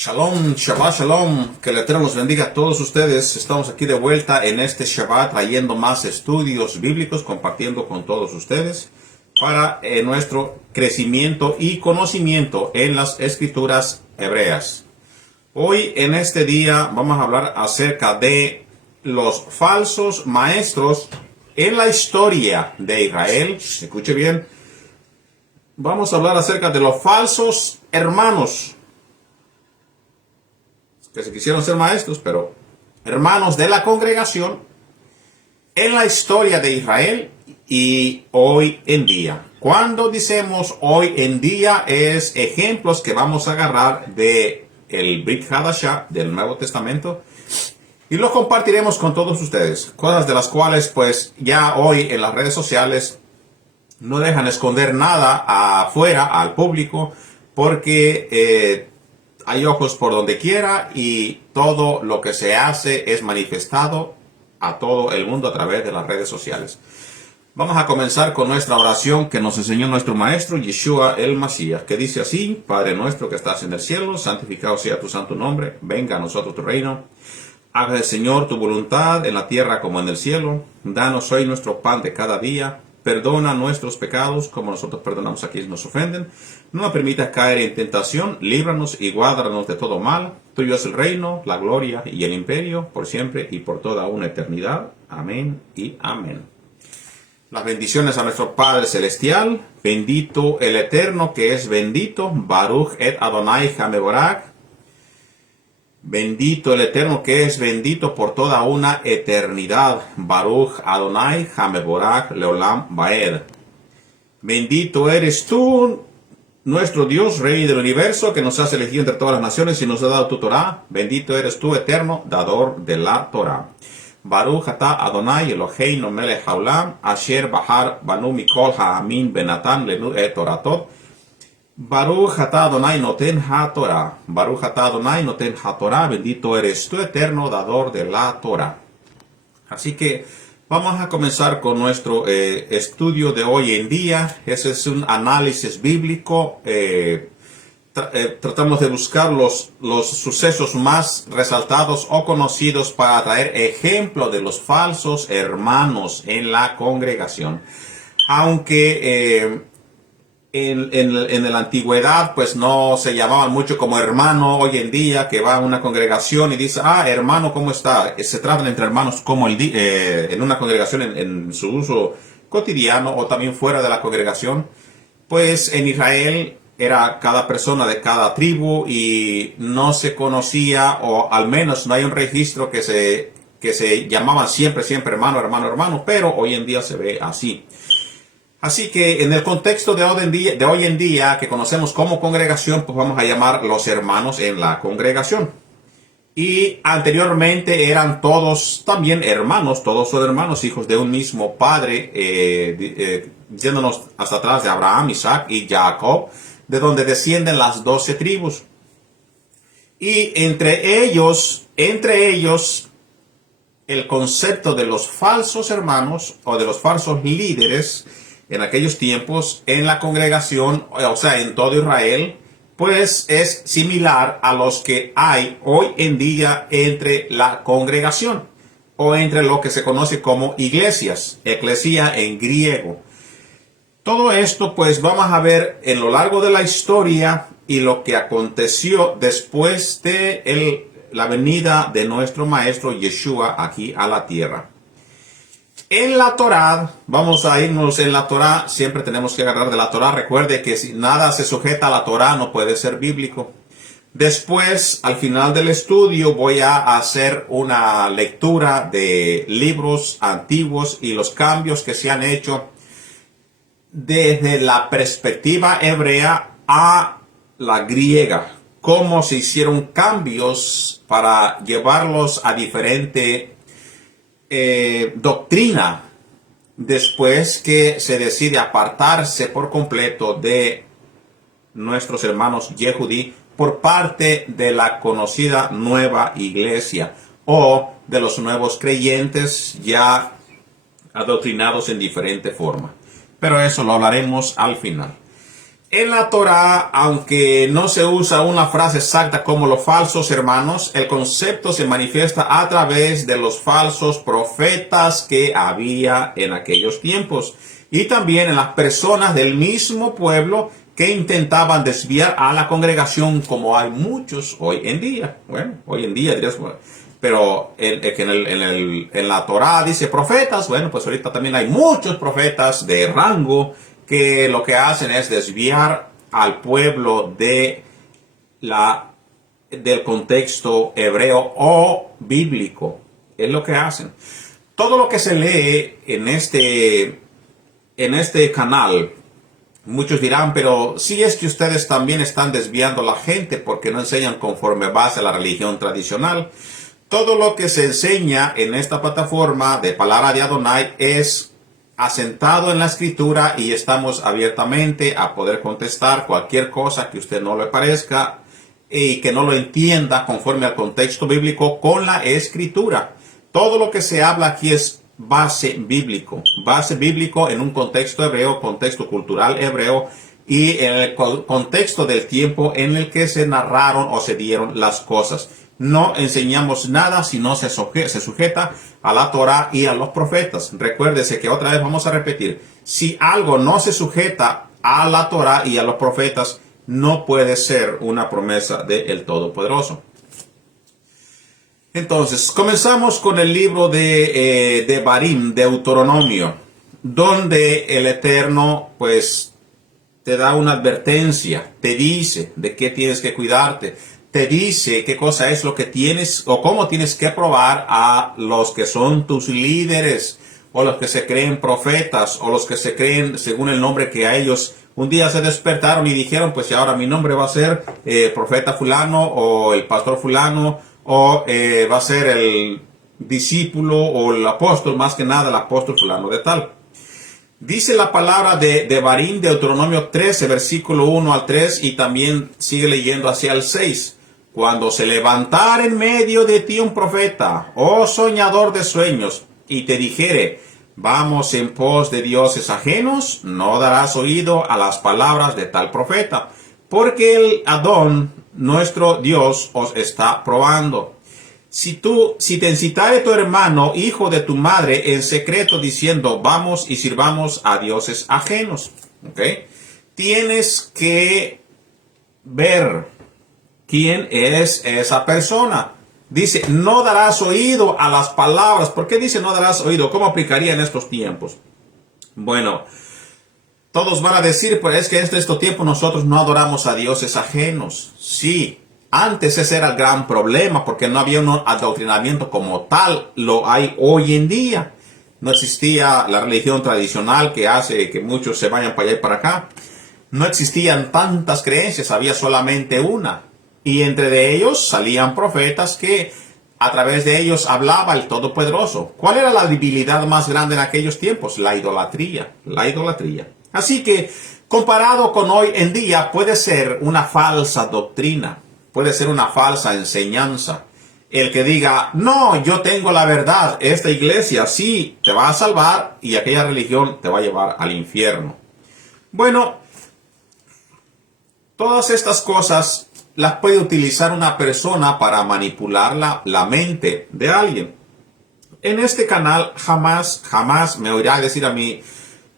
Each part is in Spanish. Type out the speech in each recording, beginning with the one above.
Shalom, Shabbat Shalom, que el Eterno los bendiga a todos ustedes. Estamos aquí de vuelta en este Shabbat trayendo más estudios bíblicos, compartiendo con todos ustedes para nuestro crecimiento y conocimiento en las escrituras hebreas. Hoy en este día vamos a hablar acerca de los falsos maestros en la historia de Israel. Escuche bien, vamos a hablar acerca de los falsos hermanos que se quisieron ser maestros, pero hermanos de la congregación en la historia de Israel y hoy en día. Cuando decimos hoy en día es ejemplos que vamos a agarrar de el Brit Hadashah del Nuevo Testamento y los compartiremos con todos ustedes, cosas de las cuales pues ya hoy en las redes sociales no dejan esconder nada afuera al público porque hay ojos por donde quiera y todo lo que se hace es manifestado a todo el mundo a través de las redes sociales. Vamos a comenzar con nuestra oración que nos enseñó nuestro maestro Yeshua el Masías, que dice así: Padre nuestro que estás en el cielo, santificado sea tu santo nombre, venga a nosotros tu reino. Hágase, Señor, tu voluntad en la tierra como en el cielo. Danos hoy nuestro pan de cada día. Perdona nuestros pecados como nosotros perdonamos a quienes nos ofenden. No nos permitas caer en tentación, líbranos y guárdanos de todo mal. Tuyo es el reino, la gloria y el imperio, por siempre y por toda una eternidad. Amén y amén. Las bendiciones a nuestro Padre Celestial, bendito el Eterno que es bendito, Baruch et Adonai Hameborach. Bendito el Eterno que es bendito por toda una eternidad, Baruch Adonai Hameborach Leolam Baed. Bendito eres tú, nuestro Dios, Rey del universo, que nos has elegido entre todas las naciones y nos ha dado tu Torah. Bendito eres tú, Eterno, dador de la Torah. Baruch atah Adonai Eloheinu melech haolam, asher bahar banu mikol ha'amin benatan lenu et Toratot. Baruch atah Adonai noten ha-Torah. Baruch atah Adonai noten ha-Torah. Bendito eres tú, Eterno, dador de la Torah. Así que vamos a comenzar con nuestro estudio de hoy en día. Ese es un análisis bíblico. Tratamos de buscar los sucesos más resaltados o conocidos para traer ejemplo de los falsos hermanos en la congregación. Aunque en la antigüedad pues no se llamaban mucho como hermano, hoy en día que va a una congregación y dice, hermano, ¿cómo está? Se tratan entre hermanos como en una congregación en su uso cotidiano o también fuera de la congregación. Pues en Israel era cada persona de cada tribu y no se conocía, o al menos no hay un registro que se llamaban siempre hermano, hermano, hermano, pero hoy en día se ve así. Así que en el contexto de hoy en día, que conocemos como congregación, pues vamos a llamar los hermanos en la congregación. Y anteriormente eran todos también hermanos, todos son hermanos, hijos de un mismo padre, yéndonos hasta atrás de Abraham, Isaac y Jacob, de donde descienden las 12 tribus. Y entre ellos, el concepto de los falsos hermanos o de los falsos líderes en aquellos tiempos en la congregación, o sea, en todo Israel, pues es similar a los que hay hoy en día entre la congregación o entre lo que se conoce como iglesias, eclesia en griego. Todo esto pues vamos a ver en lo largo de la historia y lo que aconteció después de la venida de nuestro maestro Yeshua aquí a la tierra. En la Torá, vamos a irnos en la Torá, siempre tenemos que agarrar de la Torá. Recuerde que si nada se sujeta a la Torá no puede ser bíblico. Después, al final del estudio, voy a hacer una lectura de libros antiguos y los cambios que se han hecho desde la perspectiva hebrea a la griega. Cómo se hicieron cambios para llevarlos a diferente doctrina después que se decide apartarse por completo de nuestros hermanos Yehudí por parte de la conocida nueva iglesia o de los nuevos creyentes ya adoctrinados en diferente forma. Pero eso lo hablaremos al final. En la Torá, aunque no se usa una frase exacta como los falsos hermanos, el concepto se manifiesta a través de los falsos profetas que había en aquellos tiempos y también en las personas del mismo pueblo que intentaban desviar a la congregación, como hay muchos hoy en día. Bueno, hoy en día dirías, bueno, pero en la Torá dice profetas. Bueno, pues ahorita también hay muchos profetas de rango que lo que hacen es desviar al pueblo del contexto hebreo o bíblico. Es lo que hacen. Todo lo que se lee en este canal, muchos dirán, pero si es que ustedes también están desviando a la gente porque no enseñan conforme base a la religión tradicional. Todo lo que se enseña en esta plataforma de Palabra de Adonai es asentado en la escritura y estamos abiertamente a poder contestar cualquier cosa que usted no le parezca y que no lo entienda conforme al contexto bíblico con la escritura. Todo lo que se habla aquí es base bíblico en un contexto hebreo, contexto cultural hebreo y en el contexto del tiempo en el que se narraron o se dieron las cosas. No enseñamos nada si no se sujeta a la Torah y a los profetas. Recuérdese que otra vez vamos a repetir, si algo no se sujeta a la Torah y a los profetas, no puede ser una promesa del Todopoderoso. Entonces, comenzamos con el libro de Devarim, Deuteronomio, donde el Eterno, pues, te da una advertencia, te dice de qué tienes que cuidarte, te dice qué cosa es lo que tienes o cómo tienes que probar a los que son tus líderes o los que se creen profetas o los que se creen según el nombre que a ellos un día se despertaron y dijeron, pues ahora mi nombre va a ser profeta fulano o el pastor fulano o va a ser el discípulo o el apóstol, más que nada el apóstol fulano de tal. Dice la palabra de Devarim, Deuteronomio 13, versículo 1 al 3 y también sigue leyendo hacia el 6. Cuando se levantare en medio de ti un profeta, oh soñador de sueños, y te dijere, vamos en pos de dioses ajenos, no darás oído a las palabras de tal profeta, porque el Adón, nuestro Dios, os está probando. Si te incitare tu hermano, hijo de tu madre, en secreto, diciendo, vamos y sirvamos a dioses ajenos, ¿okay? Tienes que ver quién es esa persona. Dice, no darás oído a las palabras. ¿Por qué dice no darás oído? ¿Cómo aplicaría en estos tiempos? Bueno, todos van a decir, pues es que en estos tiempos nosotros no adoramos a dioses ajenos. Sí, antes ese era el gran problema porque no había un adoctrinamiento como tal. Lo hay hoy en día. No existía la religión tradicional que hace que muchos se vayan para allá y para acá. No existían tantas creencias, había solamente una. Y entre de ellos salían profetas que a través de ellos hablaba el Todopoderoso. ¿Cuál era la debilidad más grande en aquellos tiempos? La idolatría. La idolatría. Así que, comparado con hoy en día, puede ser una falsa doctrina. Puede ser una falsa enseñanza. El que diga, no, yo tengo la verdad, esta iglesia sí te va a salvar y aquella religión te va a llevar al infierno. Bueno, todas estas cosas las puede utilizar una persona para manipular la mente de alguien. En este canal jamás me oirá decir a mí,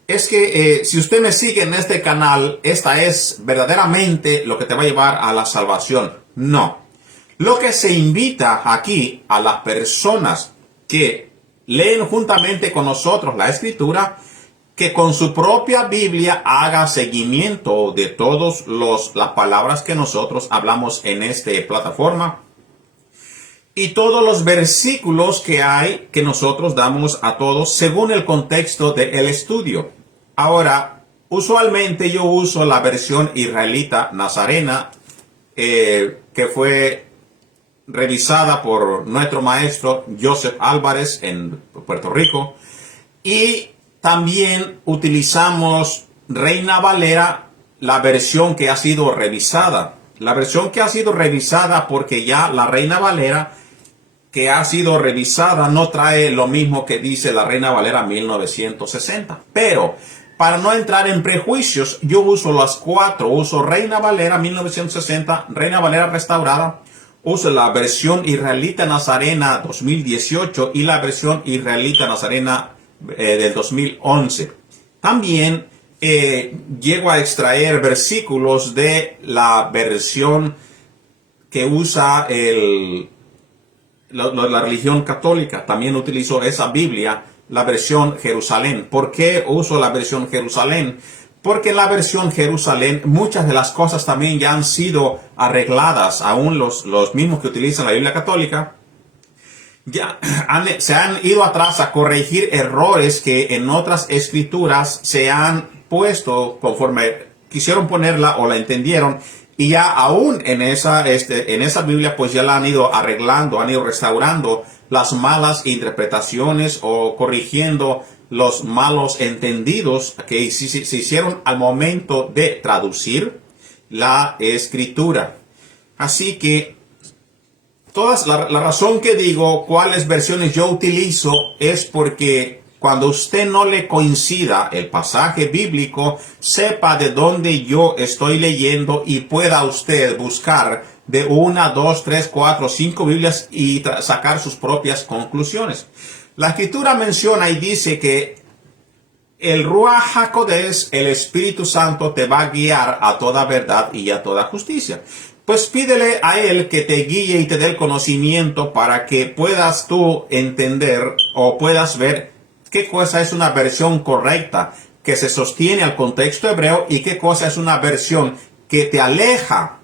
es que si usted me sigue en este canal, esta es verdaderamente lo que te va a llevar a la salvación. No. Lo que se invita aquí a las personas que leen juntamente con nosotros la Escritura, que con su propia Biblia haga seguimiento de todas las palabras que nosotros hablamos en esta plataforma y todos los versículos que hay que nosotros damos a todos según el contexto del estudio. Ahora, usualmente yo uso la versión israelita nazarena que fue revisada por nuestro maestro Joseph Álvarez en Puerto Rico y también utilizamos Reina Valera, la versión que ha sido revisada. La versión que ha sido revisada porque ya la Reina Valera que ha sido revisada no trae lo mismo que dice la Reina Valera 1960. Pero para no entrar en prejuicios, yo uso las cuatro. Uso Reina Valera 1960, Reina Valera restaurada. Uso la versión israelita nazarena 2018 y la versión israelita nazarena del 2011. También llego a extraer versículos de la versión que usa la religión católica. También utilizo esa Biblia, la versión Jerusalén. ¿Por qué uso la versión Jerusalén? Porque en la versión Jerusalén muchas de las cosas también ya han sido arregladas. Aún los mismos que utilizan la Biblia católica ya se han ido atrás a corregir errores que en otras escrituras se han puesto conforme quisieron ponerla o la entendieron. Y ya aún en esa Biblia pues ya la han ido arreglando, han ido restaurando las malas interpretaciones o corrigiendo los malos entendidos que se hicieron al momento de traducir la escritura. Así que la razón que digo cuáles versiones yo utilizo es porque cuando usted no le coincida el pasaje bíblico, sepa de dónde yo estoy leyendo y pueda usted buscar de 1, 2, 3, 4, 5 Biblias y sacar sus propias conclusiones. La escritura menciona y dice que el Ruach HaKodesh, el Espíritu Santo, te va a guiar a toda verdad y a toda justicia. Pues pídele a Él que te guíe y te dé el conocimiento para que puedas tú entender o puedas ver qué cosa es una versión correcta que se sostiene al contexto hebreo y qué cosa es una versión que te aleja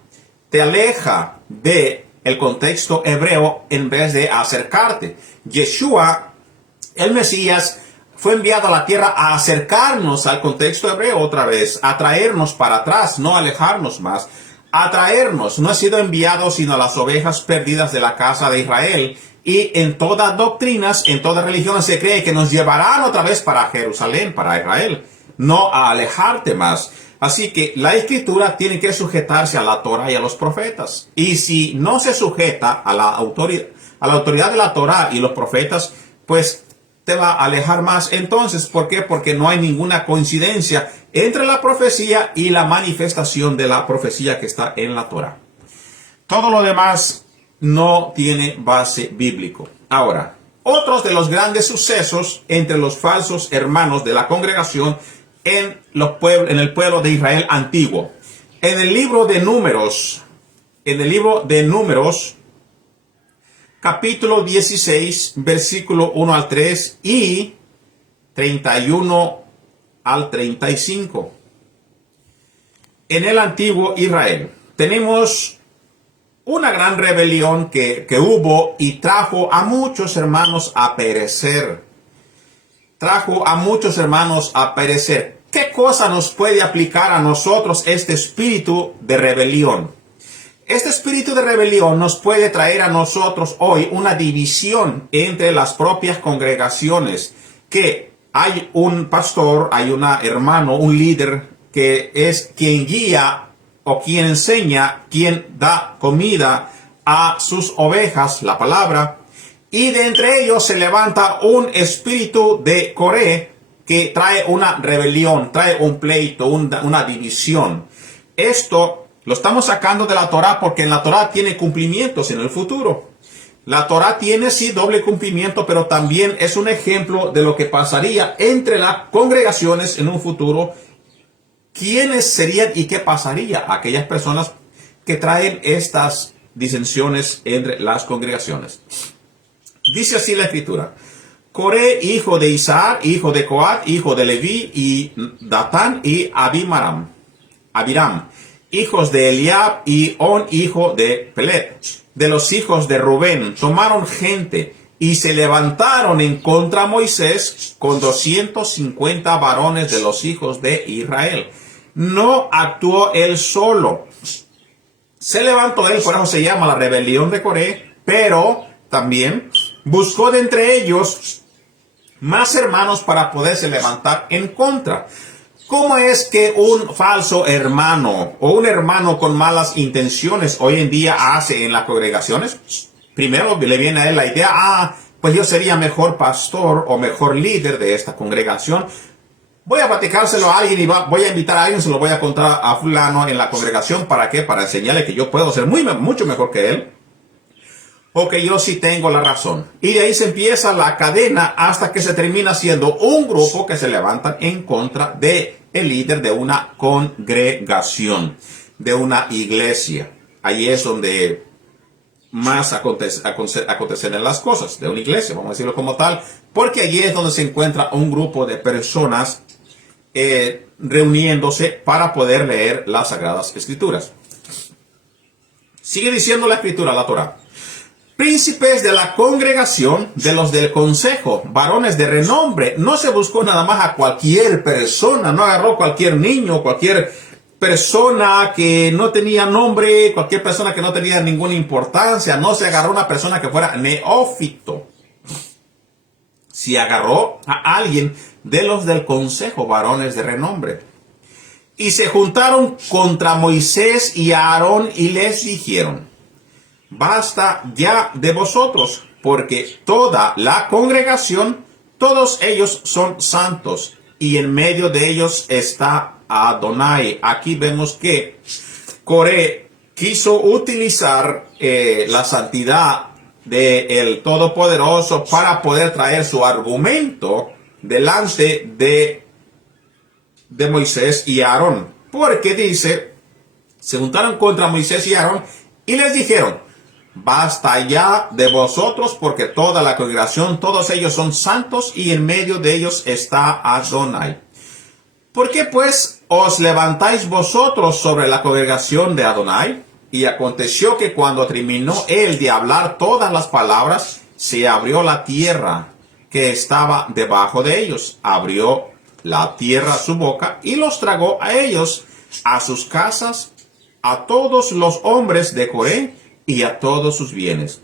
de el contexto hebreo en vez de acercarte. Yeshua, el Mesías, fue enviado a la tierra a acercarnos al contexto hebreo otra vez, a traernos para atrás, no alejarnos más, a traernos. No ha sido enviado sino a las ovejas perdidas de la casa de Israel. Y en todas doctrinas, en todas religiones se cree que nos llevarán otra vez para Jerusalén, para Israel, no a alejarte más. Así que la escritura tiene que sujetarse a la Torah y a los profetas. Y si no se sujeta a la autoridad de la Torah y los profetas, pues te va a alejar más. Entonces, ¿por qué? Porque no hay ninguna coincidencia entre la profecía y la manifestación de la profecía que está en la Torah. Todo lo demás no tiene base bíblico. Ahora, otros de los grandes sucesos entre los falsos hermanos de la congregación en el pueblo de Israel antiguo. En el libro de Números, capítulo 16, versículo 1 al 3 y 31 al 35. En el antiguo Israel tenemos una gran rebelión que hubo y trajo a muchos hermanos a perecer. ¿Qué cosa nos puede aplicar a nosotros este espíritu de rebelión? Este espíritu de rebelión nos puede traer a nosotros hoy una división entre las propias congregaciones, que hay un pastor, hay un hermano, un líder que es quien guía o quien enseña, quien da comida a sus ovejas, la palabra, y de entre ellos se levanta un espíritu de Coré que trae una rebelión, trae un pleito, una división. Esto lo estamos sacando de la Torah porque en la Torah tiene cumplimientos en el futuro. La Torah tiene sí doble cumplimiento, pero también es un ejemplo de lo que pasaría entre las congregaciones en un futuro. ¿Quiénes serían y qué pasaría a aquellas personas que traen estas disensiones entre las congregaciones? Dice así la escritura: Coré, hijo de Isaac, hijo de Coat, hijo de Leví, y Datán y Abiram, hijos de Eliab, y On, hijo de Pelet, de los hijos de Rubén, tomaron gente y se levantaron en contra de Moisés con 250 varones de los hijos de Israel. No actuó él solo. Se levantó él, por eso se llama la rebelión de Coré, pero también buscó de entre ellos más hermanos para poderse levantar en contra. ¿Cómo es que un falso hermano o un hermano con malas intenciones hoy en día hace en las congregaciones? Primero le viene a él la idea, pues yo sería mejor pastor o mejor líder de esta congregación. voy a platicárselo a alguien y voy a invitar a alguien, se lo voy a contar a fulano en la congregación. ¿Para qué? Para enseñarle que yo puedo ser mucho mejor que él. O que yo sí tengo la razón. Y de ahí se empieza la cadena hasta que se termina siendo un grupo que se levantan en contra de el líder de una congregación, de una iglesia. Ahí es donde más acontecen las cosas de una iglesia, vamos a decirlo como tal, porque allí es donde se encuentra un grupo de personas reuniéndose para poder leer las Sagradas Escrituras. Sigue diciendo la Escritura, la Torá. Príncipes de la congregación, de los del consejo, varones de renombre. No se buscó nada más a cualquier persona, no agarró cualquier niño, cualquier persona que no tenía nombre, cualquier persona que no tenía ninguna importancia. No se agarró una persona que fuera neófito. Si agarró a alguien de los del consejo, varones de renombre. Y se juntaron contra Moisés y Aarón y les dijeron: basta ya de vosotros, porque toda la congregación, todos ellos son santos, y en medio de ellos está Adonai. Aquí vemos que Coré quiso utilizar la santidad del Todopoderoso para poder traer su argumento delante de Moisés y Aarón. Porque dice, se juntaron contra Moisés y Aarón y les dijeron: basta ya de vosotros, porque toda la congregación, todos ellos son santos, y en medio de ellos está Adonai. ¿Por qué pues os levantáis vosotros sobre la congregación de Adonai? Y aconteció que cuando terminó él de hablar todas las palabras, se abrió la tierra que estaba debajo de ellos. Abrió la tierra su boca y los tragó a ellos, a sus casas, a todos los hombres de Coré y a todos sus bienes.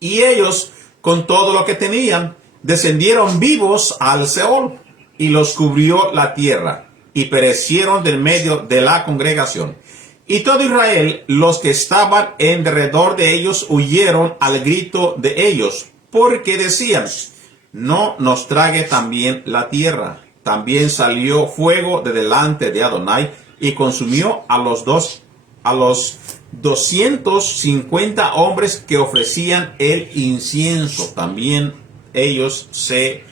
Y ellos, con todo lo que tenían, descendieron vivos al Seol, y los cubrió la tierra, y perecieron del medio de la congregación. Y todo Israel, los que estaban en derredor de ellos, huyeron al grito de ellos, porque decían: no nos trague también la tierra. También salió fuego de delante de Adonai, y consumió a los 250 hombres que ofrecían el incienso. También ellos se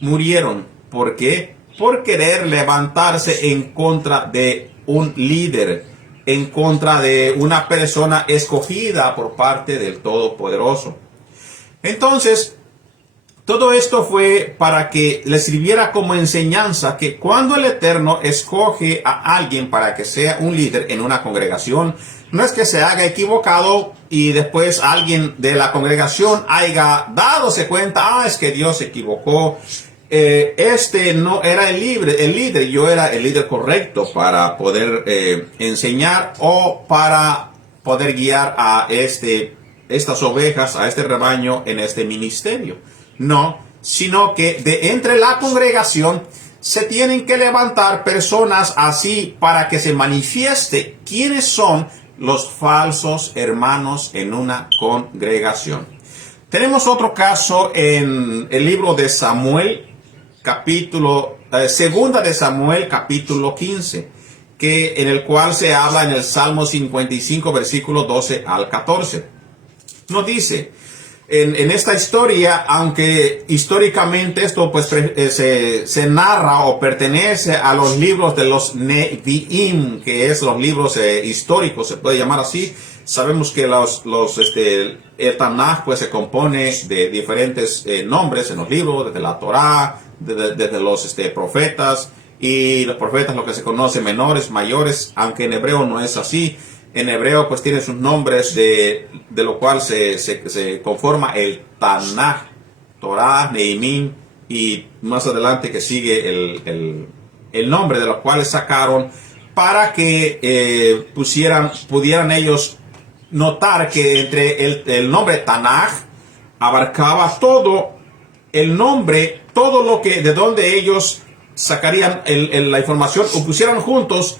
murieron. ¿Por qué? Por querer levantarse en contra de un líder, en contra de una persona escogida por parte del Todopoderoso. Entonces, todo esto fue para que le sirviera como enseñanza que cuando el Eterno escoge a alguien para que sea un líder en una congregación, no es que se haga equivocado y después alguien de la congregación haya dadose cuenta: es que Dios se equivocó, este no era el líder, yo era el líder correcto para poder enseñar o para poder guiar a estas ovejas, a este rebaño en este ministerio. No, sino que de entre la congregación se tienen que levantar personas así para que se manifieste quiénes son los falsos hermanos en una congregación. Tenemos otro caso en el libro de Samuel, segunda de Samuel, capítulo 15, en el cual se habla en el Salmo 55, versículo 12 al 14. Nos dice, en esta historia, aunque históricamente esto pues se narra o pertenece a los libros de los Nevi'im, que es los libros históricos, se puede llamar así. Sabemos que el Tanaj pues se compone de diferentes nombres en los libros, desde la Torá, desde los profetas, y los profetas lo que se conoce menores, mayores, aunque en hebreo no es así. En hebreo pues tiene sus nombres de lo cual se conforma el Tanaj, Torah, Nehemín, y más adelante que sigue el nombre de los cuales sacaron para que pudieran ellos notar que entre el nombre Tanaj abarcaba todo el nombre, todo lo que de donde ellos sacarían la información o pusieran juntos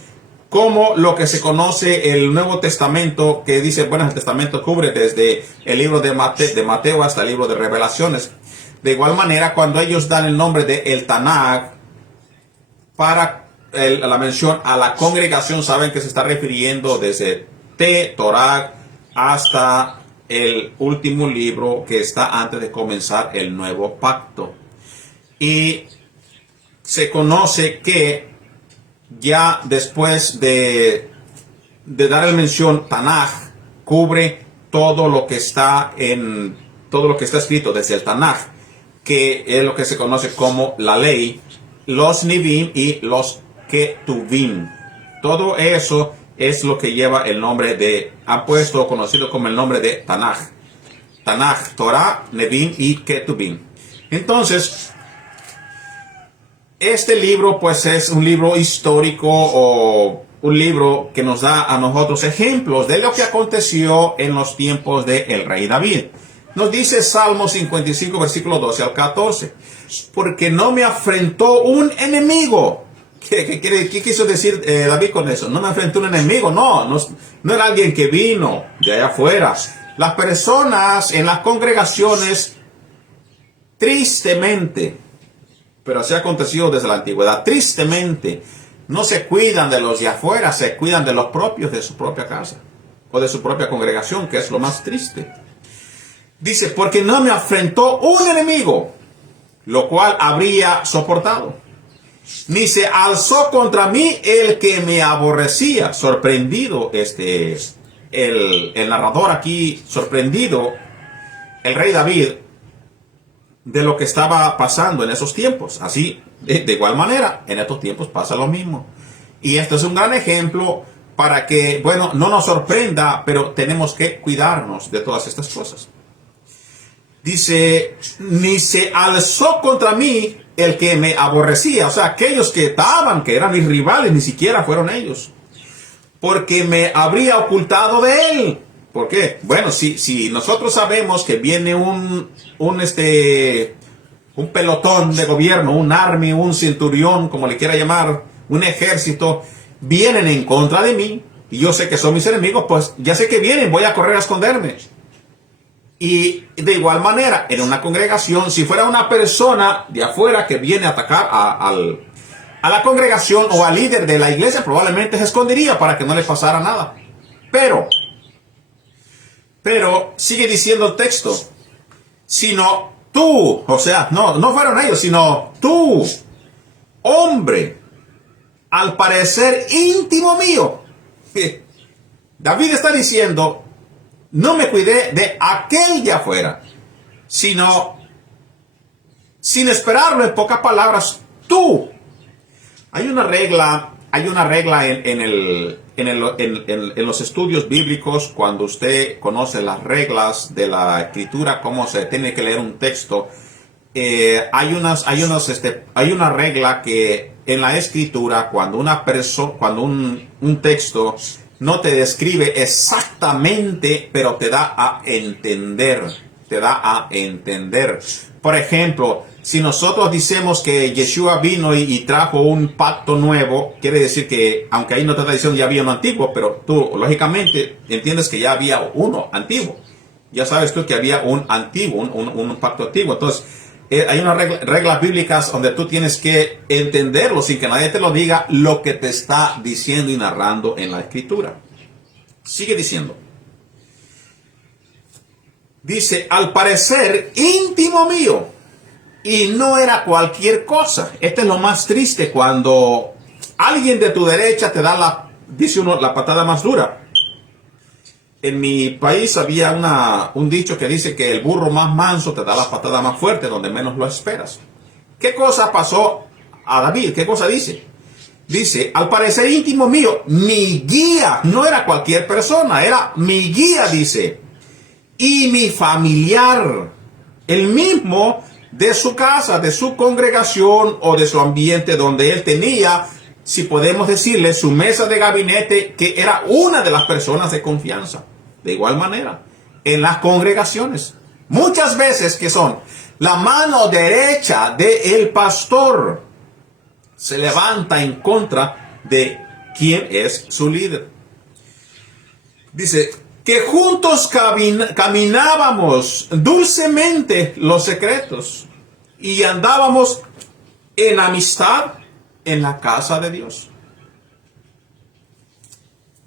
como lo que se conoce el Nuevo Testamento, que dice, bueno, el Testamento cubre desde el libro de Mateo hasta el libro de Revelaciones. De igual manera, cuando ellos dan el nombre de el Tanaj, para la mención a la congregación, saben que se está refiriendo desde Torah hasta el último libro que está antes de comenzar el nuevo pacto. Y se conoce que ya después de dar la mención, Tanaj cubre todo lo que está escrito desde el Tanaj, que es lo que se conoce como la ley, los Nivim y los Ketuvim. Todo eso es lo que lleva el nombre de, ha puesto conocido como el nombre de Tanaj. Tanaj, Torah, Nevim y Ketuvim. Entonces, este libro pues es un libro histórico o un libro que nos da a nosotros ejemplos de lo que aconteció en los tiempos del rey David. Nos dice Salmo 55, versículo 12 al 14. Porque no me afrentó un enemigo. ¿Qué quiso decir David con eso? No me afrentó un enemigo. No era alguien que vino de allá afuera. Las personas en las congregaciones, tristemente, pero así ha acontecido desde la antigüedad, tristemente, no se cuidan de los de afuera, se cuidan de los propios de su propia casa o de su propia congregación, que es lo más triste. Dice, porque no me afrentó un enemigo, lo cual habría soportado, ni se alzó contra mí el que me aborrecía. Sorprendido el narrador aquí, sorprendido el rey David de lo que estaba pasando en esos tiempos. Así, de igual manera, en estos tiempos pasa lo mismo. Y esto es un gran ejemplo para que, bueno, no nos sorprenda, pero tenemos que cuidarnos de todas estas cosas. Dice, ni se alzó contra mí el que me aborrecía. O sea, aquellos que estaban, que eran mis rivales, ni siquiera fueron ellos. Porque me habría ocultado de él. ¿Por qué? Bueno, si nosotros sabemos que viene un pelotón de gobierno, un army, un centurión, como le quiera llamar, un ejército, vienen en contra de mí, y yo sé que son mis enemigos, pues ya sé que vienen, voy a correr a esconderme. Y de igual manera, en una congregación, si fuera una persona de afuera que viene a atacar a la congregación o al líder de la iglesia, probablemente se escondería para que no le pasara nada. Pero sigue diciendo el texto, sino tú, o sea, no fueron ellos, sino tú, hombre, al parecer íntimo mío. David está diciendo, no me cuidé de aquel de afuera, sino, sin esperarlo, en pocas palabras, tú. Hay una regla en los estudios bíblicos, cuando usted conoce las reglas de la escritura, cómo se tiene que leer un texto. Hay una regla que en la escritura, cuando un texto no te describe exactamente, pero te da a entender. Por ejemplo, si nosotros decimos que Yeshua vino y trajo un pacto nuevo, quiere decir que, aunque ahí no te está diciendo ya había uno antiguo, pero tú lógicamente entiendes que ya había uno antiguo. Ya sabes tú que había un antiguo, un pacto antiguo. Entonces, hay unas reglas bíblicas donde tú tienes que entenderlo sin que nadie te lo diga, lo que te está diciendo y narrando en la escritura. Sigue diciendo. Dice, al parecer íntimo mío. Y no era cualquier cosa. Este es lo más triste, cuando alguien de tu derecha te da dice uno, la patada más dura. En mi país había un dicho que dice que el burro más manso te da la patada más fuerte donde menos lo esperas. ¿Qué cosa pasó a David? ¿Qué cosa dice? Dice, al parecer íntimo mío, mi guía, no era cualquier persona, era mi guía, dice, y mi familiar, el mismo de su casa, de su congregación o de su ambiente donde él tenía, si podemos decirle, su mesa de gabinete, que era una de las personas de confianza. De igual manera, en las congregaciones, muchas veces que son la mano derecha del pastor, se levanta en contra de quien es su líder. Dice que juntos caminábamos dulcemente los secretos y andábamos en amistad, en la casa de Dios.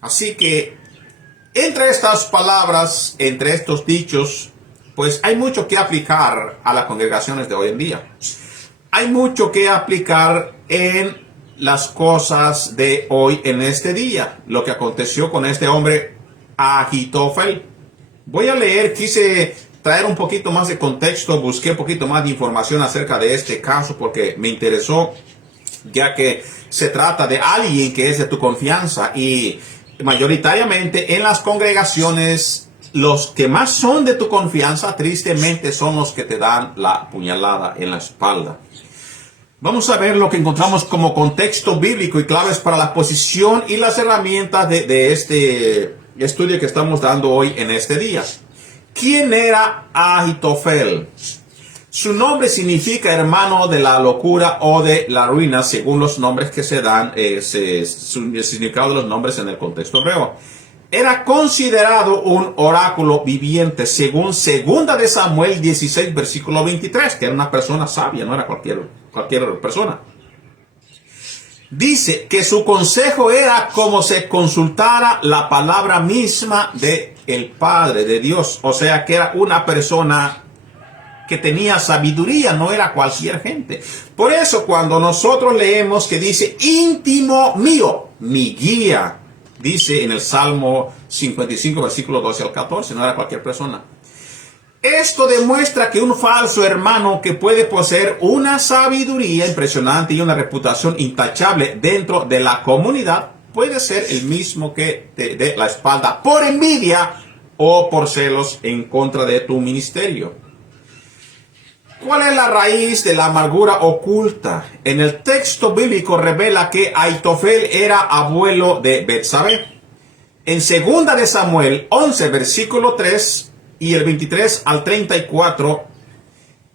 Así que entre estas palabras, entre estos dichos, pues hay mucho que aplicar a las congregaciones de hoy en día. Hay mucho que aplicar en las cosas de hoy en este día. Lo que aconteció con este hombre Ahitofel. Voy a leer, quise traer un poquito más de contexto, busqué un poquito más de información acerca de este caso porque me interesó, ya que se trata de alguien que es de tu confianza y mayoritariamente en las congregaciones los que más son de tu confianza tristemente son los que te dan la puñalada en la espalda. Vamos a ver lo que encontramos como contexto bíblico y claves para la posición y las herramientas de este estudio que estamos dando hoy en este día. ¿Quién era Ahitofel? Su nombre significa hermano de la locura o de la ruina, según los nombres que se dan, el significado de los nombres en el contexto hebreo. Era considerado un oráculo viviente, según 2 de Samuel 16, versículo 23, que era una persona sabia, no era cualquier persona. Dice que su consejo era como se consultara la palabra misma de el Padre de Dios. O sea, que era una persona que tenía sabiduría, no era cualquier gente. Por eso cuando nosotros leemos que dice íntimo mío, mi guía, dice en el Salmo 55, versículo 12 al 14, no era cualquier persona. Esto demuestra que un falso hermano que puede poseer una sabiduría impresionante y una reputación intachable dentro de la comunidad puede ser el mismo que te dé la espalda por envidia o por celos en contra de tu ministerio. ¿Cuál es la raíz de la amargura oculta? En el texto bíblico revela que Ahitofel era abuelo de Betsabé. En 2 de Samuel 11, versículo 3 y el 23 al 34,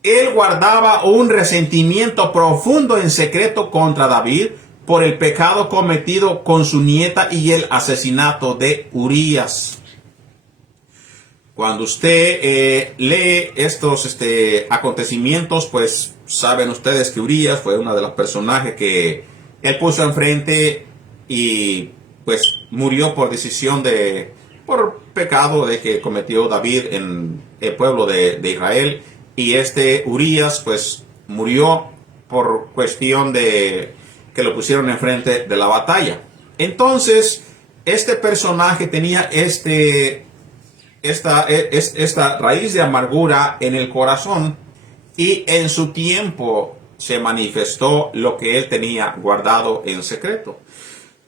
él guardaba un resentimiento profundo en secreto contra David por el pecado cometido con su nieta y el asesinato de Urías. Cuando usted lee estos acontecimientos, pues saben ustedes que Urías fue uno de los personajes que él puso enfrente y pues murió por decisión por pecado de que cometió David en el pueblo de Israel. Y Urías pues murió por cuestión de que lo pusieron enfrente de la batalla. Entonces, este personaje tenía esta raíz de amargura en el corazón y en su tiempo se manifestó lo que él tenía guardado en secreto.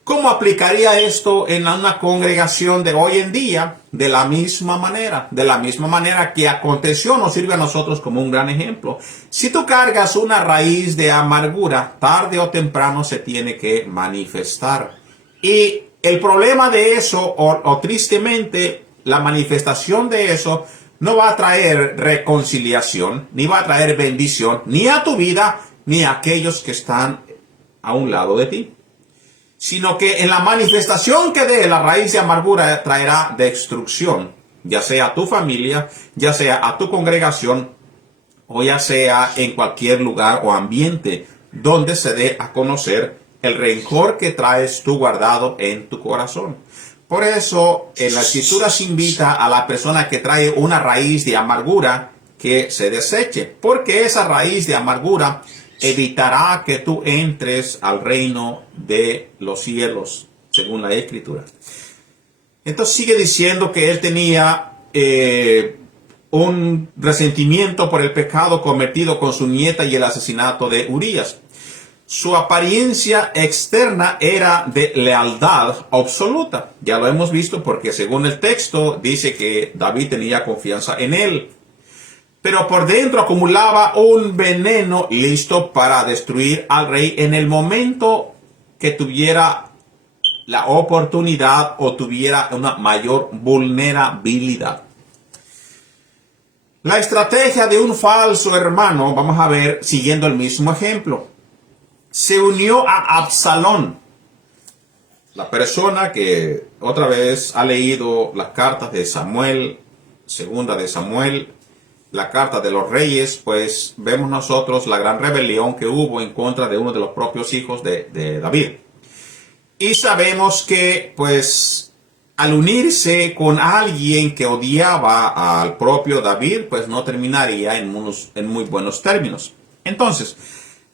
¿Cómo aplicaría esto en una congregación de hoy en día? De la misma manera que aconteció, nos sirve a nosotros como un gran ejemplo. Si tú cargas una raíz de amargura, tarde o temprano se tiene que manifestar. Y el problema de eso, o tristemente, la manifestación de eso no va a traer reconciliación, ni va a traer bendición, ni a tu vida, ni a aquellos que están a un lado de ti. Sino que en la manifestación que dé la raíz de amargura traerá destrucción, ya sea a tu familia, ya sea a tu congregación, o ya sea en cualquier lugar o ambiente donde se dé a conocer el rencor que traes tú guardado en tu corazón. Por eso, en la Escritura se invita a la persona que trae una raíz de amargura que se deseche, porque esa raíz de amargura evitará que tú entres al reino de los cielos, según la Escritura. Entonces sigue diciendo que él tenía un resentimiento por el pecado cometido con su nieta y el asesinato de Urías. Su apariencia externa era de lealtad absoluta. Ya lo hemos visto porque según el texto dice que David tenía confianza en él. Pero por dentro acumulaba un veneno listo para destruir al rey en el momento que tuviera la oportunidad o tuviera una mayor vulnerabilidad. La estrategia de un falso hermano, vamos a ver, siguiendo el mismo ejemplo. Se unió a Absalón, la persona que otra vez ha leído las cartas de Samuel, 2 de Samuel, la carta de los reyes, pues vemos nosotros la gran rebelión que hubo en contra de uno de los propios hijos de David. Y sabemos que, pues, al unirse con alguien que odiaba al propio David, pues no terminaría en muy buenos términos. Entonces,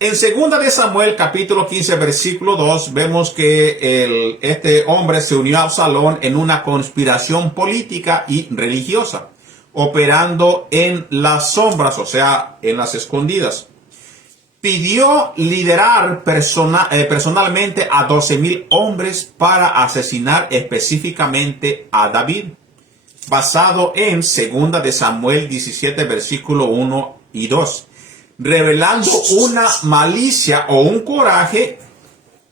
en 2 de Samuel, capítulo 15, versículo 2, vemos que este hombre se unió a Absalón en una conspiración política y religiosa, operando en las sombras, o sea, en las escondidas. Pidió liderar personalmente a 12,000 hombres para asesinar específicamente a David, basado en 2 de Samuel 17, versículo 1 y 2, revelando una malicia o un coraje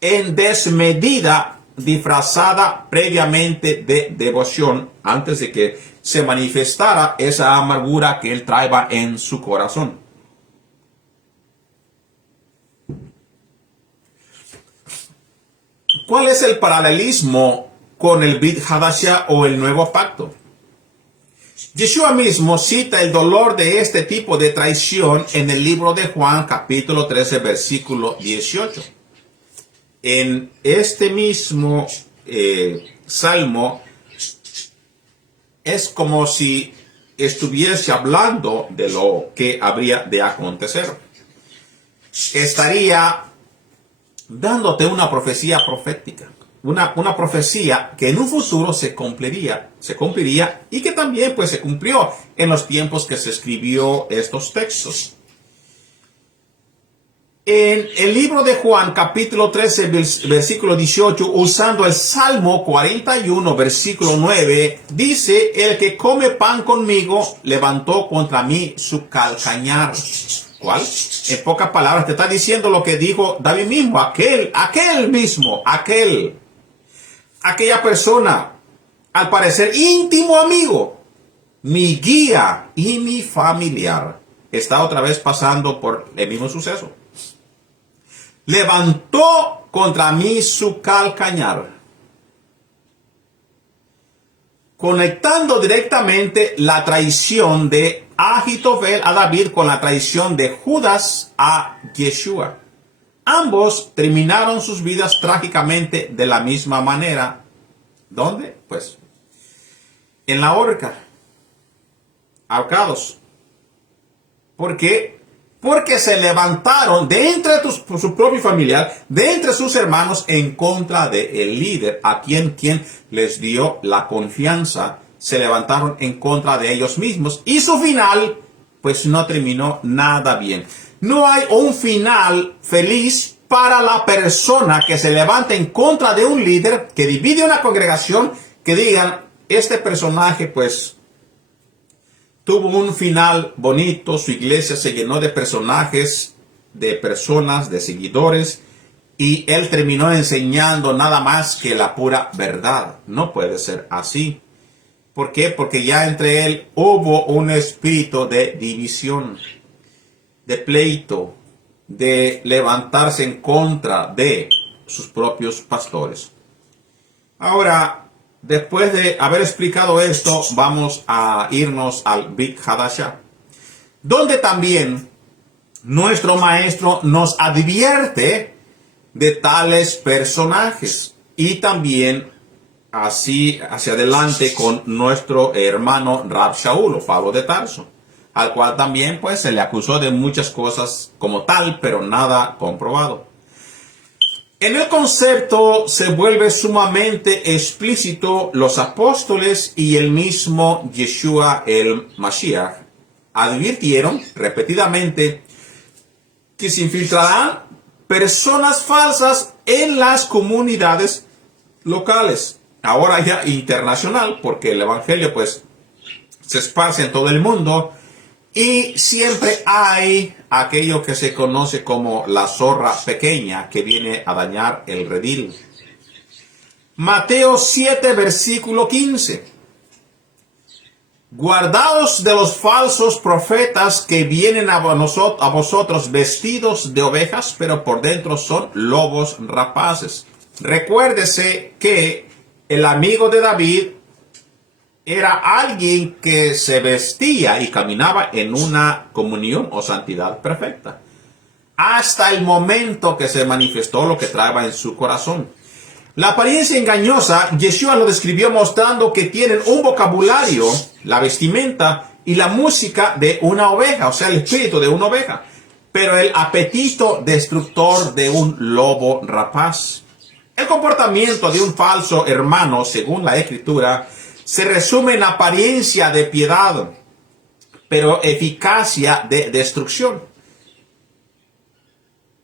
en desmedida, disfrazada previamente de devoción, antes de que se manifestara esa amargura que él traía en su corazón. ¿Cuál es el paralelismo con el Brit Hadashah o el Nuevo Pacto? Yeshua mismo cita el dolor de este tipo de traición en el libro de Juan, capítulo 13, versículo 18. En este mismo salmo es como si estuviese hablando de lo que habría de acontecer. Estaría dándote una profecía profética, una profecía que en un futuro se cumpliría y que también pues se cumplió en los tiempos que se escribió estos textos. En el libro de Juan, capítulo 13, versículo 18, usando el Salmo 41, versículo 9, dice: el que come pan conmigo levantó contra mí su calcañar. ¿Cuál? En pocas palabras te está diciendo lo que dijo David mismo, aquella persona, al parecer íntimo amigo, mi guía y mi familiar, está otra vez pasando por el mismo suceso. Levantó contra mí su calcañar, conectando directamente la traición de Ahitofel a David con la traición de Judas a Yeshua. Ambos terminaron sus vidas trágicamente de la misma manera. ¿Dónde? Pues en la horca, ahorcados. ¿Por qué? Porque se levantaron de entre su propio familiar, de entre sus hermanos, en contra del líder, a quien les dio la confianza. Se levantaron en contra de ellos mismos y su final pues no terminó nada bien. No hay un final feliz para la persona que se levanta en contra de un líder, que divide una congregación, que digan: este personaje pues tuvo un final bonito, su iglesia se llenó de personajes, de personas, de seguidores, y él terminó enseñando nada más que la pura verdad. No puede ser así. ¿Por qué? Porque ya entre él hubo un espíritu de división, de pleito, de levantarse en contra de sus propios pastores. Ahora, después de haber explicado esto, vamos a irnos al Brit Hadashah, donde también nuestro maestro nos advierte de tales personajes, y también así hacia adelante con nuestro hermano Rab Shaul, o Pablo de Tarso, al cual también pues se le acusó de muchas cosas como tal, pero nada comprobado. En el concepto se vuelve sumamente explícito. Los apóstoles y el mismo Yeshua el Mashiach advirtieron repetidamente que se infiltrarán personas falsas en las comunidades locales, ahora ya internacional, porque el evangelio pues se esparce en todo el mundo, y siempre hay aquello que se conoce como la zorra pequeña que viene a dañar el redil. Mateo 7, versículo 15. Guardaos de los falsos profetas que vienen a vosotros vestidos de ovejas, pero por dentro son lobos rapaces. Recuérdese que el amigo de David era alguien que se vestía y caminaba en una comunión o santidad perfecta, hasta el momento que se manifestó lo que traía en su corazón. La apariencia engañosa, Yeshua lo describió mostrando que tienen un vocabulario, la vestimenta y la música de una oveja, o sea, el espíritu de una oveja, pero el apetito destructor de un lobo rapaz. El comportamiento de un falso hermano, según la Escritura, se resume en apariencia de piedad, pero eficacia de destrucción.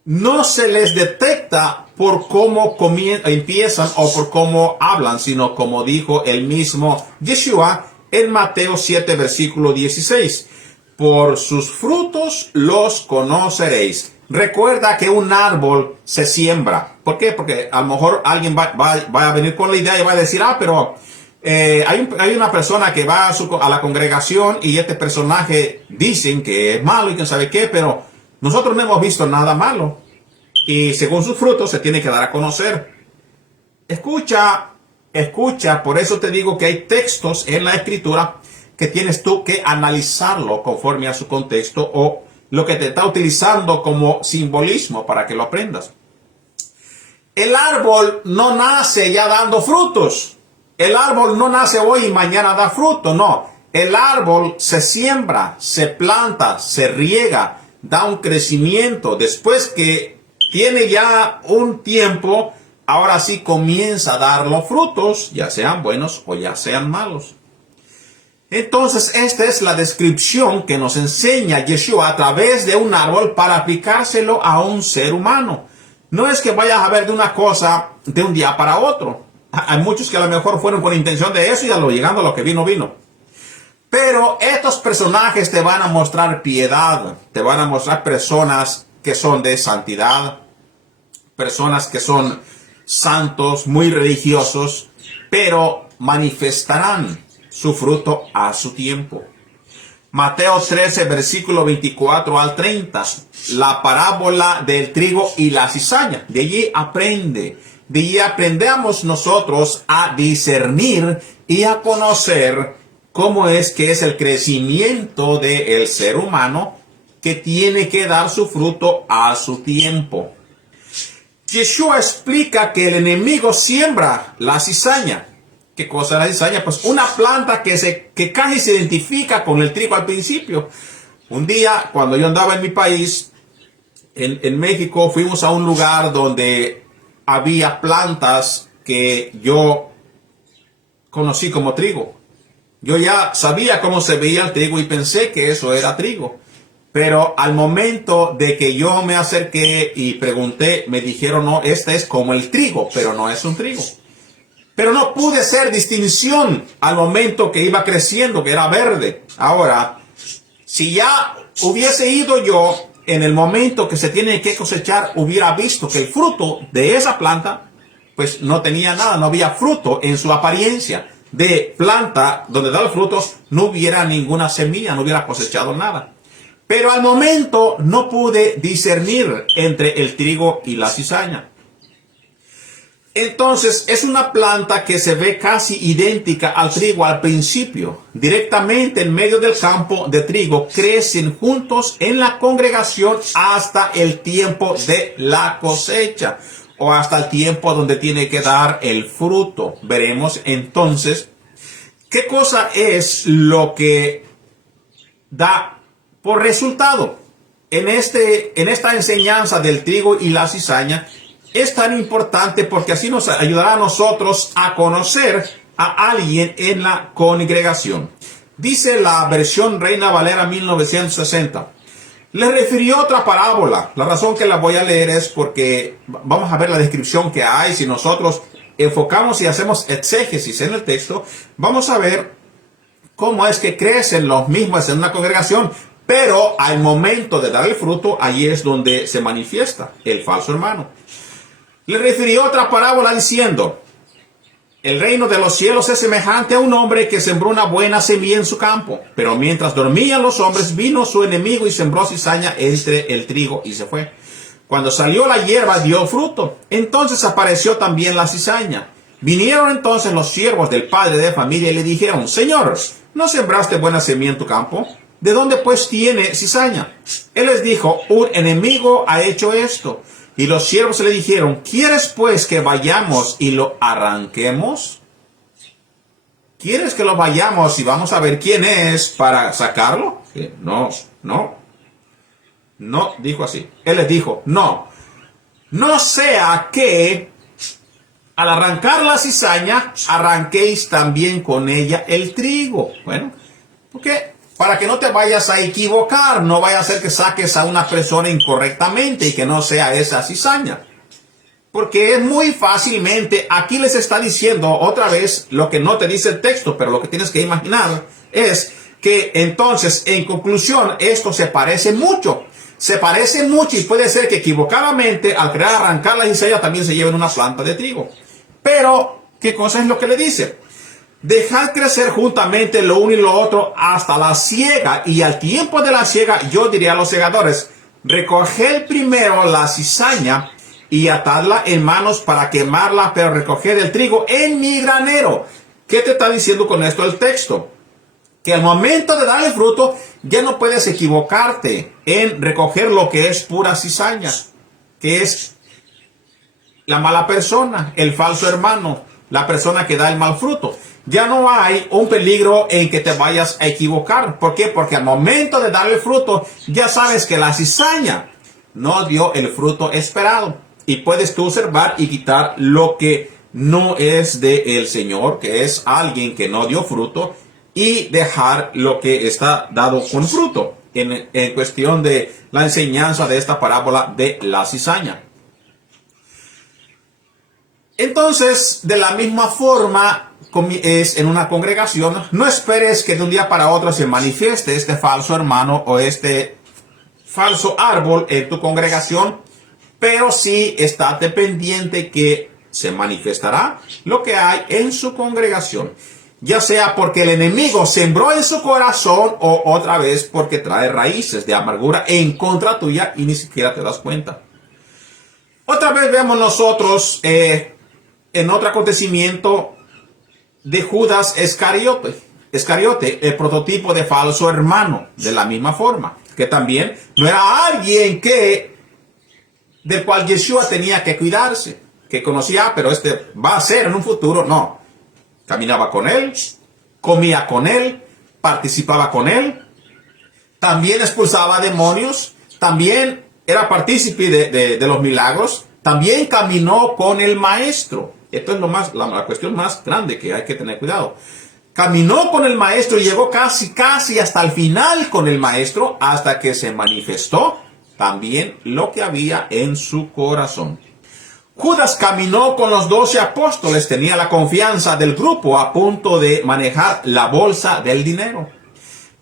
No se les detecta por cómo empiezan o por cómo hablan, sino como dijo el mismo Yeshua en Mateo 7, versículo 16. Por sus frutos los conoceréis. Recuerda que un árbol se siembra. ¿Por qué? Porque a lo mejor alguien va a venir con la idea y va a decir, pero hay una persona que va a la congregación y este personaje dicen que es malo y que no sabe qué, pero nosotros no hemos visto nada malo. Y según sus frutos se tiene que dar a conocer. Escucha, por eso te digo que hay textos en la Escritura que tienes tú que analizarlo conforme a su contexto o lo que te está utilizando como simbolismo para que lo aprendas. El árbol no nace ya dando frutos. El árbol no nace hoy y mañana da fruto, no. El árbol se siembra, se planta, se riega, da un crecimiento. Después que tiene ya un tiempo, ahora sí comienza a dar los frutos, ya sean buenos o ya sean malos. Entonces, esta es la descripción que nos enseña Yeshua a través de un árbol para aplicárselo a un ser humano. No es que vayas a ver de una cosa de un día para otro. Hay muchos que a lo mejor fueron con intención de eso y llegando a lo que vino. Pero estos personajes te van a mostrar piedad, te van a mostrar personas que son de santidad, personas que son santos, muy religiosos, pero manifestarán su fruto a su tiempo. Mateo 13, versículo 24 al 30, la parábola del trigo y la cizaña. De allí aprendemos nosotros a discernir y a conocer cómo es que es el crecimiento del ser humano que tiene que dar su fruto a su tiempo. Yeshua explica que el enemigo siembra la cizaña. ¿Qué cosa es la cizaña? Pues una planta que casi se identifica con el trigo al principio. Un día, cuando yo andaba en mi país, en México, fuimos a un lugar donde había plantas que yo conocí como trigo. Yo ya sabía cómo se veía el trigo y pensé que eso era trigo. Pero al momento de que yo me acerqué y pregunté, me dijeron, no, este es como el trigo, pero no es un trigo. Pero no pude hacer distinción al momento que iba creciendo, que era verde. Ahora, si ya hubiese ido yo en el momento que se tiene que cosechar, hubiera visto que el fruto de esa planta, pues no tenía nada, no había fruto en su apariencia de planta donde da los frutos, no hubiera ninguna semilla, no hubiera cosechado nada. Pero al momento no pude discernir entre el trigo y la cizaña. Entonces es una planta que se ve casi idéntica al trigo al principio. Directamente en medio del campo de trigo crecen juntos en la congregación hasta el tiempo de la cosecha o hasta el tiempo donde tiene que dar el fruto. Veremos entonces qué cosa es lo que da por resultado en esta enseñanza del trigo y la cizaña. Es tan importante porque así nos ayudará a nosotros a conocer a alguien en la congregación. Dice la versión Reina Valera 1960. Le refirió otra parábola. La razón que la voy a leer es porque vamos a ver la descripción que hay. Si nosotros enfocamos y hacemos exégesis en el texto, vamos a ver cómo es que crecen los mismos en una congregación. Pero al momento de dar el fruto, allí es donde se manifiesta el falso hermano. Le refirió otra parábola diciendo, el reino de los cielos es semejante a un hombre que sembró una buena semilla en su campo. Pero mientras dormían los hombres, vino su enemigo y sembró cizaña entre el trigo y se fue. Cuando salió la hierba, dio fruto. Entonces apareció también la cizaña. Vinieron entonces los siervos del padre de familia y le dijeron: Señor, ¿no sembraste buena semilla en tu campo? ¿De dónde pues tiene cizaña? Él les dijo: un enemigo ha hecho esto. Y los siervos le dijeron: ¿quieres pues que vayamos y lo arranquemos? ¿Quieres que lo vayamos y vamos a ver quién es para sacarlo? No, dijo así. Él les dijo: no sea que al arrancar la cizaña, arranquéis también con ella el trigo. Bueno, porque para que no te vayas a equivocar, no vaya a ser que saques a una persona incorrectamente y que no sea esa cizaña. Porque es muy fácilmente, aquí les está diciendo otra vez lo que no te dice el texto, pero lo que tienes que imaginar es que entonces, en conclusión, esto se parece mucho. Se parece mucho y puede ser que equivocadamente, al querer arrancar la cizaña, también se lleven una planta de trigo. Pero, ¿qué cosa es lo que le dice? Dejad crecer juntamente lo uno y lo otro hasta la siega, y al tiempo de la siega yo diré a los segadores: recoged primero la cizaña y atadla en manos para quemarla, pero recoged el trigo en mi granero. ¿Qué te está diciendo con esto el texto? Que al momento de darle fruto, ya no puedes equivocarte en recoger lo que es pura cizaña, que es la mala persona, el falso hermano, la persona que da el mal fruto. Ya no hay un peligro en que te vayas a equivocar. ¿Por qué? Porque al momento de darle fruto, ya sabes que la cizaña no dio el fruto esperado. Y puedes tú observar y quitar lo que no es del Señor, que es alguien que no dio fruto, y dejar lo que está dado con fruto, en cuestión de la enseñanza de esta parábola de la cizaña. Entonces, de la misma forma es en una congregación, no esperes que de un día para otro se manifieste este falso hermano o este falso árbol en tu congregación, pero sí estate pendiente que se manifestará lo que hay en su congregación, ya sea porque el enemigo sembró en su corazón o otra vez porque trae raíces de amargura en contra tuya y ni siquiera te das cuenta. Otra vez vemos nosotros en otro acontecimiento de Judas Iscariote, el prototipo de falso hermano, de la misma forma, que también no era alguien del cual Yeshua tenía que cuidarse, que conocía, pero este va a ser en un futuro. No, caminaba con él, comía con él, participaba con él, también expulsaba demonios, también era partícipe de los milagros, también caminó con el maestro. Esto es la cuestión más grande que hay que tener cuidado. Caminó con el maestro y llegó casi hasta el final con el maestro, hasta que se manifestó también lo que había en su corazón. Judas caminó con los 12 apóstoles, tenía la confianza del grupo a punto de manejar la bolsa del dinero.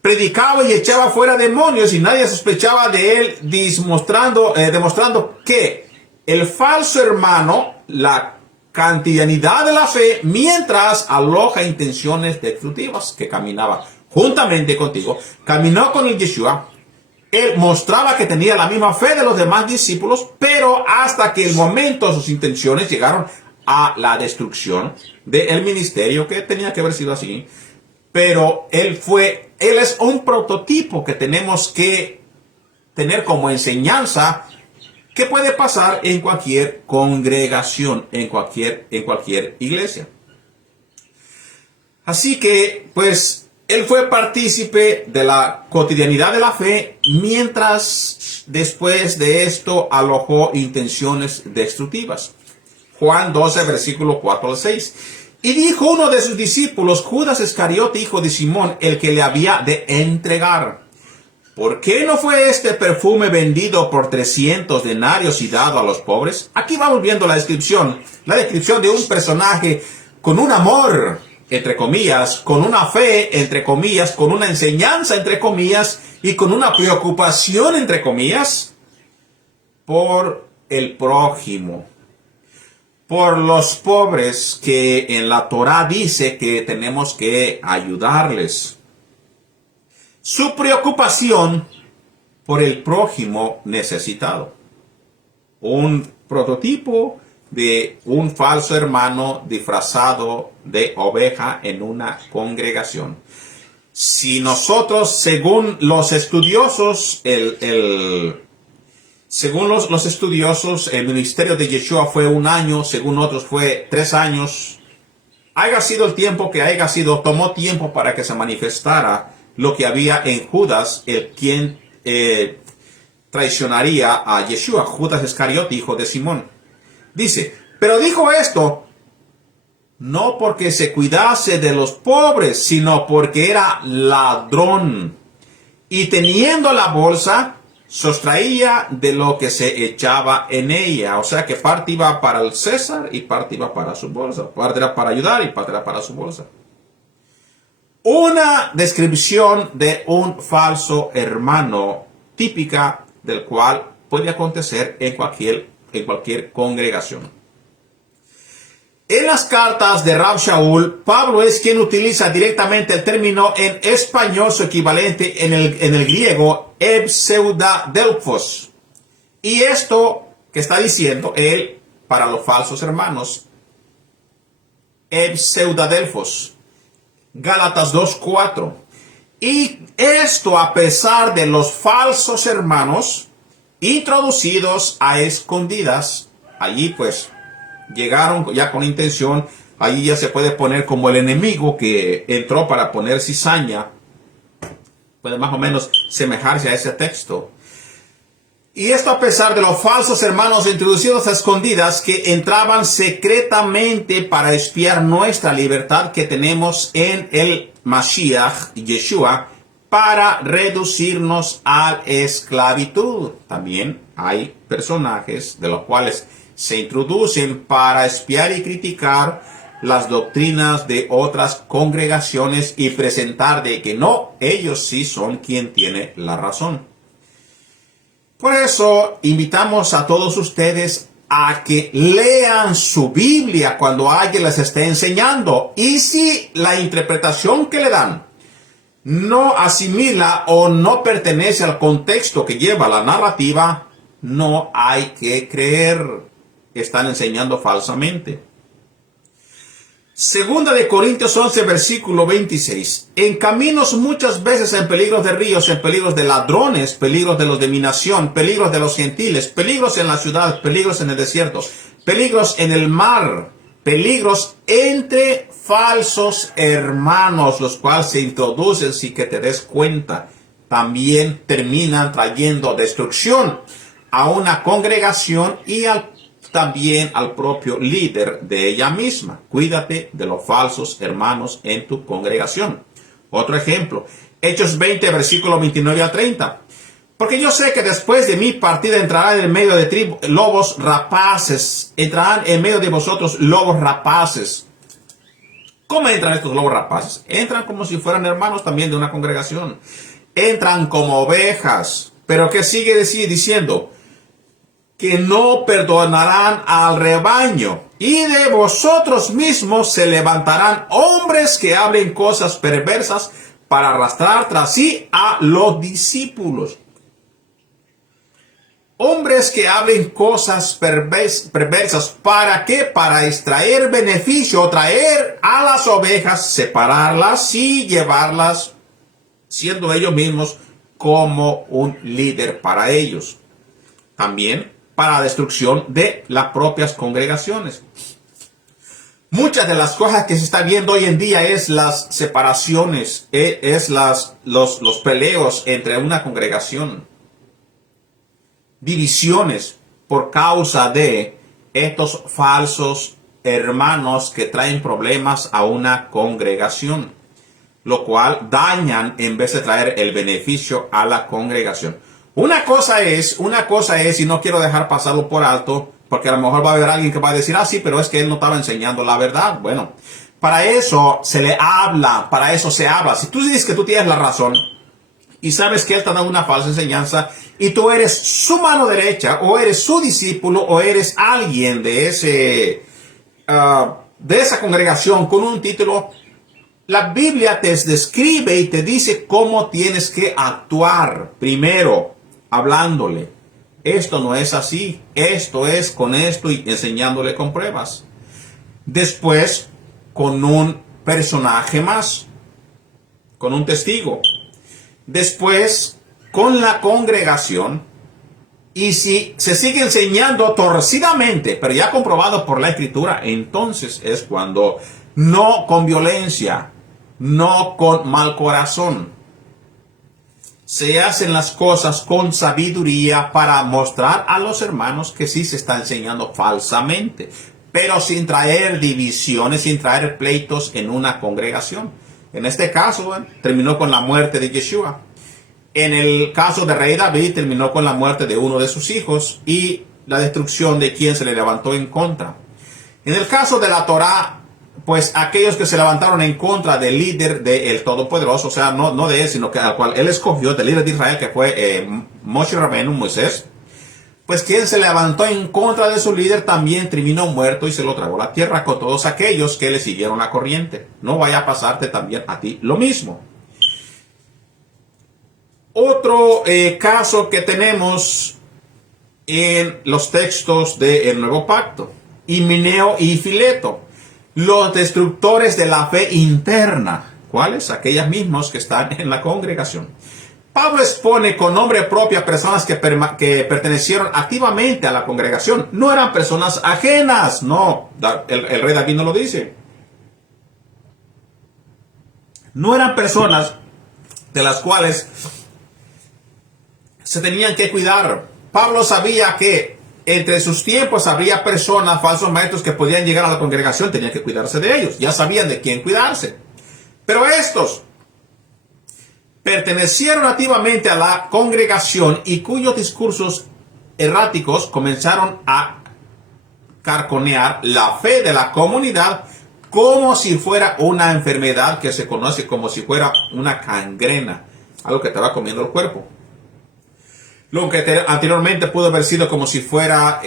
Predicaba y echaba fuera demonios y nadie sospechaba de él, demostrando que el falso hermano, la cotidianidad de la fe, mientras aloja intenciones destructivas, que caminaba juntamente contigo, caminó con el Yeshua. Él mostraba que tenía la misma fe de los demás discípulos, pero hasta que el momento sus intenciones llegaron a la destrucción del ministerio, que tenía que haber sido así. Pero él es un prototipo que tenemos que tener como enseñanza, que puede pasar en cualquier congregación, en cualquier iglesia. Así que, pues, él fue partícipe de la cotidianidad de la fe, mientras después de esto alojó intenciones destructivas. Juan 12, versículo 4 al 6. Y dijo uno de sus discípulos, Judas Iscariote, hijo de Simón, el que le había de entregar: ¿por qué no fue este perfume vendido por 300 denarios y dado a los pobres? Aquí vamos viendo la descripción de un personaje con un amor, entre comillas, con una fe, entre comillas, con una enseñanza, entre comillas, y con una preocupación, entre comillas, por el prójimo, por los pobres, que en la Torá dice que tenemos que ayudarles. Su preocupación por el prójimo necesitado. Un prototipo de un falso hermano disfrazado de oveja en una congregación. Si nosotros, según los estudiosos, según los estudiosos, el ministerio de Yeshua fue 1 año, según otros fue 3 años. Haya sido el tiempo que haya sido, tomó tiempo para que se manifestara lo que había en Judas, el quien traicionaría a Yeshua, Judas Iscariote, hijo de Simón. Dice, pero dijo esto no porque se cuidase de los pobres, sino porque era ladrón. Y teniendo la bolsa, sustraía de lo que se echaba en ella. O sea que parte iba para el César y parte iba para su bolsa. Parte era para ayudar y parte era para su bolsa. Una descripción de un falso hermano típica del cual puede acontecer en cualquier congregación. En las cartas de Rab Shaul, Pablo es quien utiliza directamente el término en español, su equivalente en el griego, pseudadelphos. Y esto que está diciendo él para los falsos hermanos, pseudadelphos, Gálatas 2:4. Y esto a pesar de los falsos hermanos introducidos a escondidas, allí pues llegaron ya con intención, ahí ya se puede poner como el enemigo que entró para poner cizaña, puede más o menos semejarse a ese texto. Y esto a pesar de los falsos hermanos introducidos a escondidas que entraban secretamente para espiar nuestra libertad que tenemos en el Mashiach, Yeshua, para reducirnos a esclavitud. También hay personajes de los cuales se introducen para espiar y criticar las doctrinas de otras congregaciones y presentar de que no, ellos sí son quien tiene la razón. Por eso invitamos a todos ustedes a que lean su Biblia cuando alguien les esté enseñando. Y si la interpretación que le dan no asimila o no pertenece al contexto que lleva la narrativa, no hay que creer. Están enseñando falsamente. Segunda de Corintios 11, versículo 26. En caminos muchas veces en peligros de ríos, en peligros de ladrones, peligros de los de mi nación, peligros de los gentiles, peligros en la ciudad, peligros en el desierto, peligros en el mar, peligros entre falsos hermanos, los cuales se introducen sin que te des cuenta. También terminan trayendo destrucción a una congregación y también al propio líder de ella misma. Cuídate de los falsos hermanos en tu congregación. Otro ejemplo, Hechos 20, versículo 29 a 30. Porque yo sé que después de mi partida entrarán en medio de lobos rapaces. Entrarán en medio de vosotros lobos rapaces. ¿Cómo entran estos lobos rapaces? Entran como si fueran hermanos también de una congregación. Entran como ovejas. Pero ¿qué sigue diciendo? Que no perdonarán al rebaño, y de vosotros mismos se levantarán hombres que hablen cosas perversas para arrastrar tras sí a los discípulos. Hombres que hablen cosas perversas, ¿para qué? Para extraer beneficio, traer a las ovejas, separarlas y llevarlas, siendo ellos mismos como un líder para ellos. También para la destrucción de las propias congregaciones. Muchas de las cosas que se está viendo hoy en día es las separaciones, los peleos entre una congregación, divisiones por causa de estos falsos hermanos que traen problemas a una congregación, lo cual dañan en vez de traer el beneficio a la congregación. Una cosa es, y no quiero dejar pasarlo por alto, porque a lo mejor va a haber alguien que va a decir, sí, pero es que él no estaba enseñando la verdad. Bueno, para eso se le habla, para eso se habla. Si tú dices que tú tienes la razón y sabes que él te da una falsa enseñanza y tú eres su mano derecha, o eres su discípulo, o eres alguien de esa congregación con un título, la Biblia te describe y te dice cómo tienes que actuar. Primero, hablándole, esto no es así, esto es con esto y enseñándole con pruebas. Después, con un personaje más, con un testigo. Después, con la congregación. Y si se sigue enseñando torcidamente, pero ya comprobado por la Escritura, entonces es cuando no con violencia, no con mal corazón, se hacen las cosas con sabiduría para mostrar a los hermanos que sí se está enseñando falsamente, pero sin traer divisiones, sin traer pleitos en una congregación. En este caso, terminó con la muerte de Yeshua. En el caso de rey David, terminó con la muerte de uno de sus hijos y la destrucción de quien se le levantó en contra. En el caso de la Torá, pues aquellos que se levantaron en contra del líder del Todopoderoso, o sea, no de él, sino que al cual él escogió, del líder de Israel, que fue Moshe Rabbeinu, Moisés, pues quien se levantó en contra de su líder también terminó muerto y se lo tragó la tierra con todos aquellos que le siguieron la corriente. No vaya a pasarte también a ti lo mismo. Otro caso que tenemos en los textos del Nuevo Pacto, Himeneo y Fileto, los destructores de la fe interna. ¿Cuáles? Aquellas mismas que están en la congregación. Pablo expone con nombre propio a personas que pertenecieron activamente a la congregación. No eran personas ajenas. No, el rey David no lo dice. No eran personas de las cuales se tenían que cuidar. Pablo sabía que entre sus tiempos habría personas, falsos maestros, que podían llegar a la congregación, tenían que cuidarse de ellos. Ya sabían de quién cuidarse. Pero estos pertenecieron activamente a la congregación y cuyos discursos erráticos comenzaron a carconear la fe de la comunidad como si fuera una enfermedad que se conoce como si fuera una gangrena, algo que te va comiendo el cuerpo. Lo que anteriormente pudo haber sido como si fuera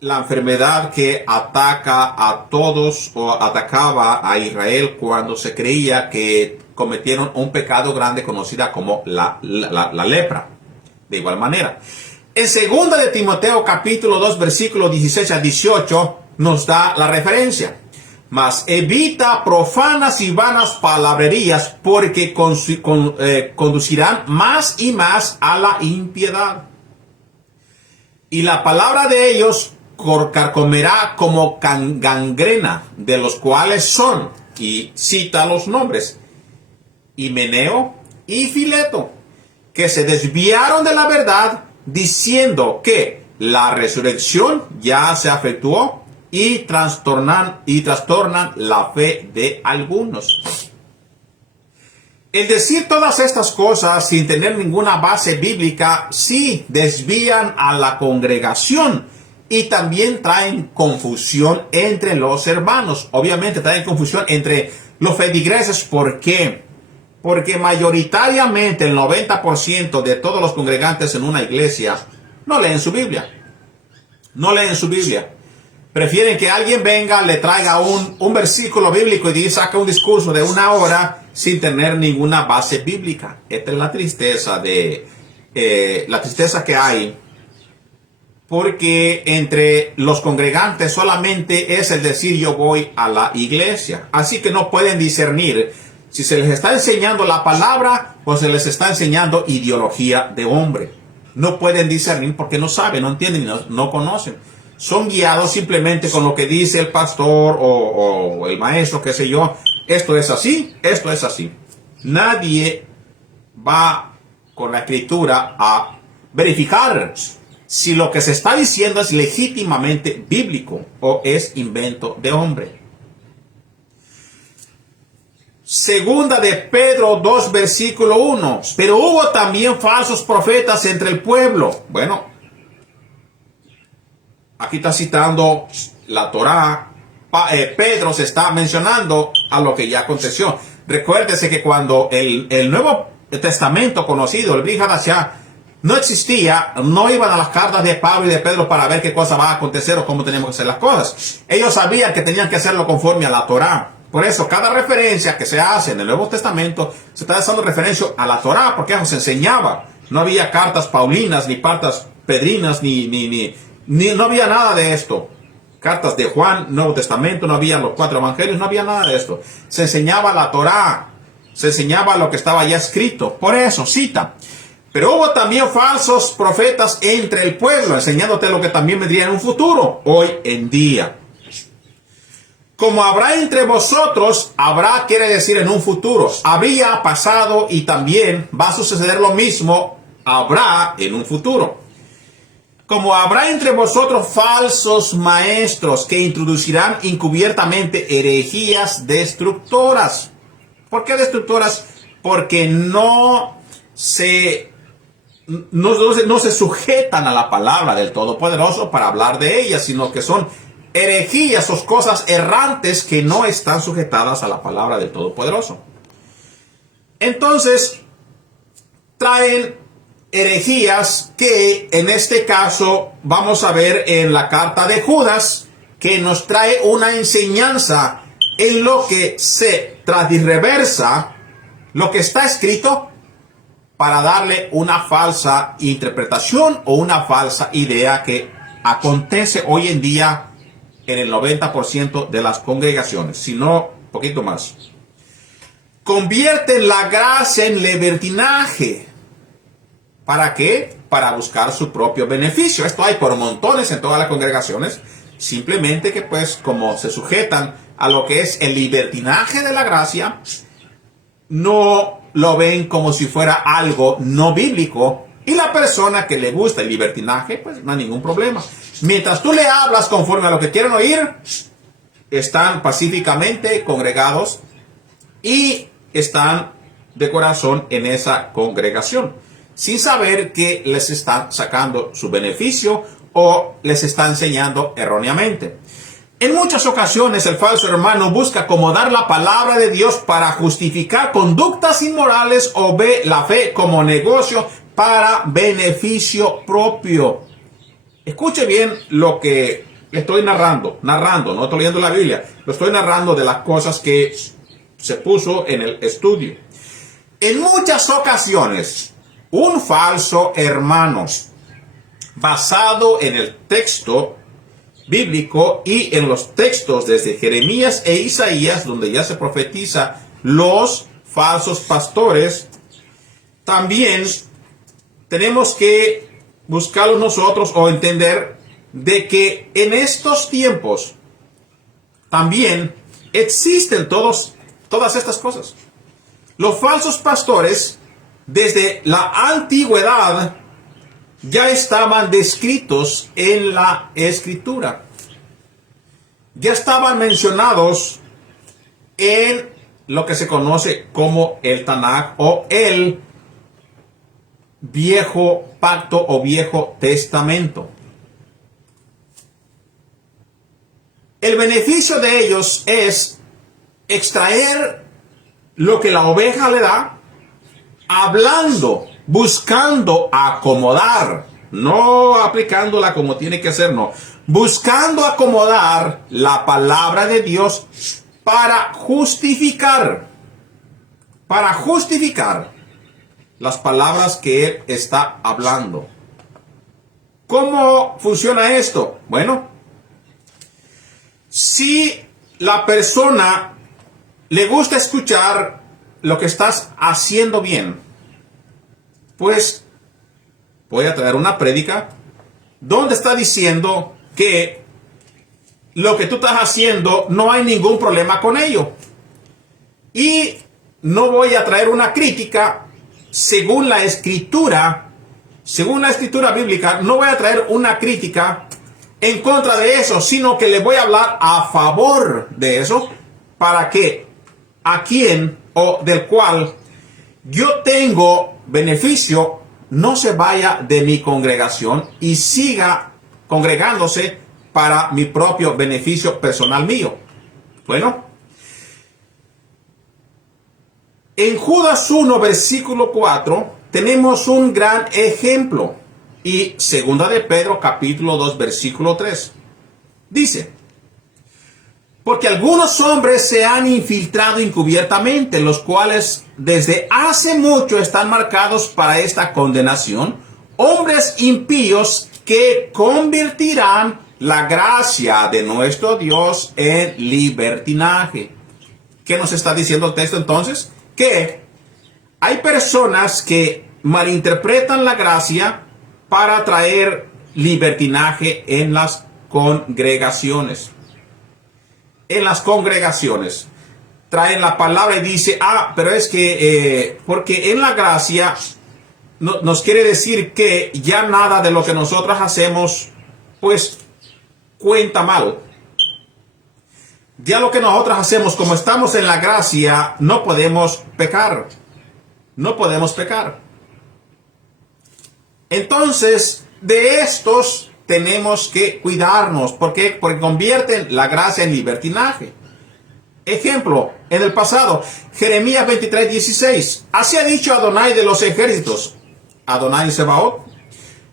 la enfermedad que ataca a todos o atacaba a Israel cuando se creía que cometieron un pecado grande conocida como la lepra. De igual manera, en 2 de Timoteo capítulo 2 versículo 16 a 18 nos da la referencia. Mas evita profanas y vanas palabrerías, porque conducirán más y más a la impiedad. Y la palabra de ellos carcomerá como gangrena, de los cuales son, y cita los nombres, Himeneo y Fileto, que se desviaron de la verdad, diciendo que la resurrección ya se efectuó, y trastornan la fe de algunos. El decir todas estas cosas sin tener ninguna base bíblica, sí desvían a la congregación y también traen confusión entre los hermanos. Obviamente traen confusión entre los feligreses. ¿Por qué? Porque mayoritariamente el 90% de todos los congregantes en una iglesia no leen su Biblia. No leen su Biblia. Prefieren que alguien venga, le traiga un versículo bíblico y saca un discurso de 1 hora sin tener ninguna base bíblica. Esta es la tristeza la tristeza que hay, porque entre los congregantes solamente es el decir yo voy a la iglesia. Así que no pueden discernir si se les está enseñando la palabra o se les está enseñando ideología de hombre. No pueden discernir porque no saben, no entienden, no conocen. Son guiados simplemente con lo que dice el pastor o el maestro, qué sé yo. Esto es así, esto es así. Nadie va con la escritura a verificar si lo que se está diciendo es legítimamente bíblico o es invento de hombre. 2 de Pedro 2 versículo 1. Pero hubo también falsos profetas entre el pueblo. Bueno, aquí está citando la Torá. Pedro se está mencionando a lo que ya aconteció. Recuérdese que cuando el Nuevo Testamento conocido, el Brit Hadashah, no existía, no iban a las cartas de Pablo y de Pedro para ver qué cosa va a acontecer o cómo tenemos que hacer las cosas. Ellos sabían que tenían que hacerlo conforme a la Torá. Por eso, cada referencia que se hace en el Nuevo Testamento se está haciendo referencia a la Torá, porque eso se enseñaba. No había cartas paulinas, ni cartas pedrinas, no había nada de esto. Cartas de Juan, Nuevo Testamento, no había los 4 evangelios, no había nada de esto. Se enseñaba la Torá, se enseñaba lo que estaba ya escrito. Por eso, cita. Pero hubo también falsos profetas entre el pueblo, enseñándote lo que también vendría en un futuro, hoy en día. Como habrá entre vosotros, habrá quiere decir en un futuro. Habría pasado y también va a suceder lo mismo, habrá en un futuro. Como habrá entre vosotros falsos maestros que introducirán encubiertamente herejías destructoras. ¿Por qué destructoras? Porque no se sujetan a la palabra del Todopoderoso para hablar de ellas, sino que son herejías o cosas errantes que no están sujetadas a la palabra del Todopoderoso. Entonces, traen herejías que en este caso vamos a ver en la carta de Judas, que nos trae una enseñanza en lo que se transreversa lo que está escrito para darle una falsa interpretación o una falsa idea que acontece hoy en día en el 90% de las congregaciones, si no, un poquito más. Convierten la gracia en libertinaje. ¿Para qué? Para buscar su propio beneficio. Esto hay por montones en todas las congregaciones. Simplemente que pues como se sujetan a lo que es el libertinaje de la gracia, no lo ven como si fuera algo no bíblico. Y la persona que le gusta el libertinaje, pues no hay ningún problema. Mientras tú le hablas conforme a lo que quieren oír, están pacíficamente congregados y están de corazón en esa congregación, sin saber que les están sacando su beneficio o les está enseñando erróneamente. En muchas ocasiones el falso hermano busca acomodar la palabra de Dios para justificar conductas inmorales o ve la fe como negocio para beneficio propio. Escuche bien lo que estoy narrando, no estoy leyendo la Biblia, lo estoy narrando de las cosas que se puso en el estudio. En muchas ocasiones, un falso hermano, basado en el texto bíblico y en los textos desde Jeremías e Isaías, donde ya se profetiza los falsos pastores, también tenemos que buscarlos nosotros o entender de que en estos tiempos también existen todas estas cosas. Los falsos pastores desde la antigüedad ya estaban descritos en la Escritura. Ya estaban mencionados en lo que se conoce como el Tanaj o el Viejo Pacto o Viejo Testamento. El beneficio de ellos es extraer lo que la oveja le da, hablando, buscando acomodar, no aplicándola como tiene que ser, no, buscando acomodar la palabra de Dios para justificar las palabras que él está hablando. ¿Cómo funciona esto? Bueno, si la persona le gusta escuchar lo que estás haciendo bien, pues voy a traer una prédica donde está diciendo que lo que tú estás haciendo no hay ningún problema con ello. Y no voy a traer una crítica según la escritura bíblica, no voy a traer una crítica en contra de eso, sino que le voy a hablar a favor de eso, para que a quien o del cual yo tengo beneficio no se vaya de mi congregación y siga congregándose para mi propio beneficio personal mío. Bueno, en Judas 1, versículo 4, tenemos un gran ejemplo. Y segunda de Pedro, capítulo 2, versículo 3. Dice: Porque algunos hombres se han infiltrado encubiertamente, los cuales desde hace mucho están marcados para esta condenación, hombres impíos que convertirán la gracia de nuestro Dios en libertinaje. ¿Qué nos está diciendo el texto entonces? Que hay personas que malinterpretan la gracia para traer libertinaje en las congregaciones. En las congregaciones traen la palabra y dice, pero es que porque en la gracia nos quiere decir que ya nada de lo que nosotros hacemos pues cuenta mal. Ya lo que nosotros hacemos, como estamos en la gracia, no podemos pecar. No podemos pecar. Entonces, de estos tenemos que cuidarnos. ¿Por qué? Porque convierten la gracia en libertinaje. Ejemplo, en el pasado, Jeremías 23:16. Así ha dicho Adonai de los ejércitos, Adonai Sebaot.